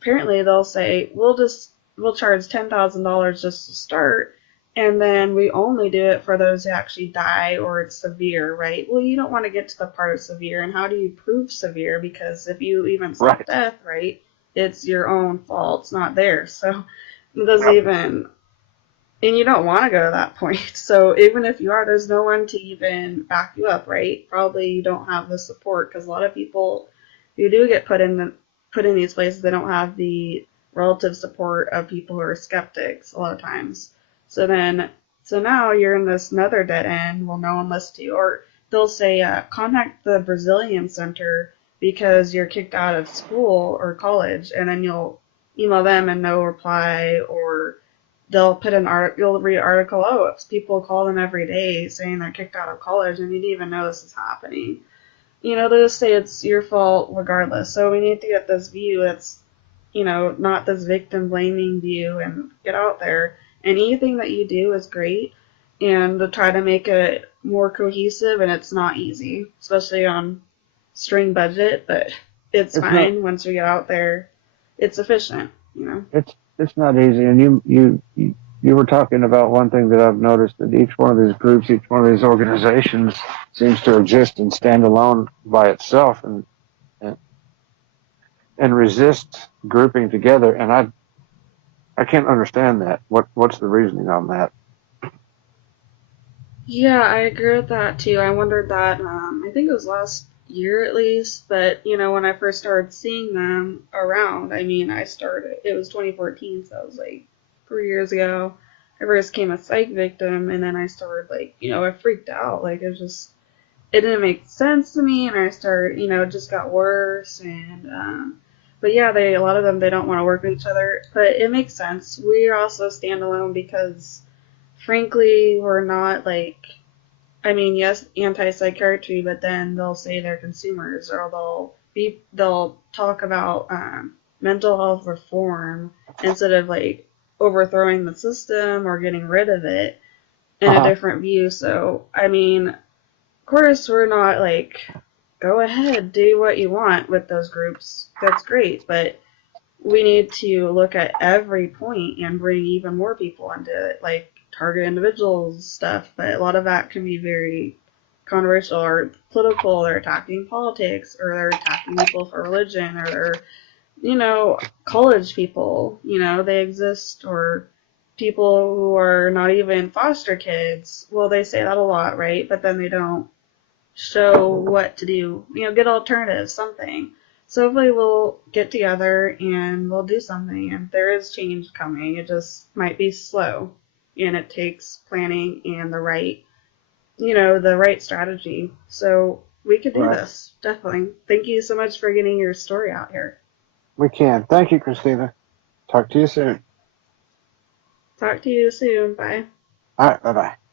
apparently they'll say, we'll charge $10,000 just to start, and then we only do it for those who actually die or it's severe, right? Well, you don't want to get to the part of severe, and how do you prove severe? Because if you even stop Right. death, right, it's your own fault, it's not theirs. So it doesn't Yep. even, and you don't want to go to that point. So even if you are, there's no one to even back you up, right? Probably you don't have the support, because a lot of people who do get put in these places, they don't have the relative support of people who are skeptics a lot of times. So now you're in this another dead end. Well, no one listens to you, or they'll say contact the Brazilian Center because you're kicked out of school or college, and then you'll email them and no reply, or they'll put you'll read an article, oh, it's people call them every day saying they're kicked out of college and you didn't even know this is happening. They'll just say it's your fault regardless. So we need to get this view that's, not this victim blaming view, and get out there. And anything that you do is great, and to try to make it more cohesive, and it's not easy, especially on string budget, but it's fine once we get out there. It's efficient. It's not easy. And you were talking about one thing that I've noticed, that each one of these groups, each one of these organizations seems to exist and stand alone by itself and resist grouping together. And I can't understand that. What's the reasoning on that? Yeah, I agree with that too. I wondered that. I think it was year at least. But, when I first started seeing them around, it was 2014, so it was like 3 years ago. I first became a psych victim, and then I started, like, I freaked out. Like, it didn't make sense to me, and I started, it just got worse. And, but yeah, a lot of them, they don't want to work with each other, but it makes sense. We are also standalone because, frankly, we're not like, yes, anti-psychiatry, but then they'll say they're consumers, or they'll talk about mental health reform instead of like overthrowing the system or getting rid of it in a Uh-huh. different view. So, of course, we're not like, go ahead, do what you want with those groups. That's great, but we need to look at every point and bring even more people into it, like target individuals stuff. But a lot of that can be very controversial or political. They're attacking politics, or they're attacking people for religion, or they're, college people, they exist, or people who are not even foster kids. Well, they say that a lot, right? But then they don't show what to do, get alternatives, something. So hopefully we'll get together and we'll do something. And there is change coming. It just might be slow, and it takes planning and the right strategy. So we could do Right. this, definitely. Thank you so much for getting your story out here. We can. Thank you, Christina. Talk to you soon. Talk to you soon. Bye. All right. Bye-bye.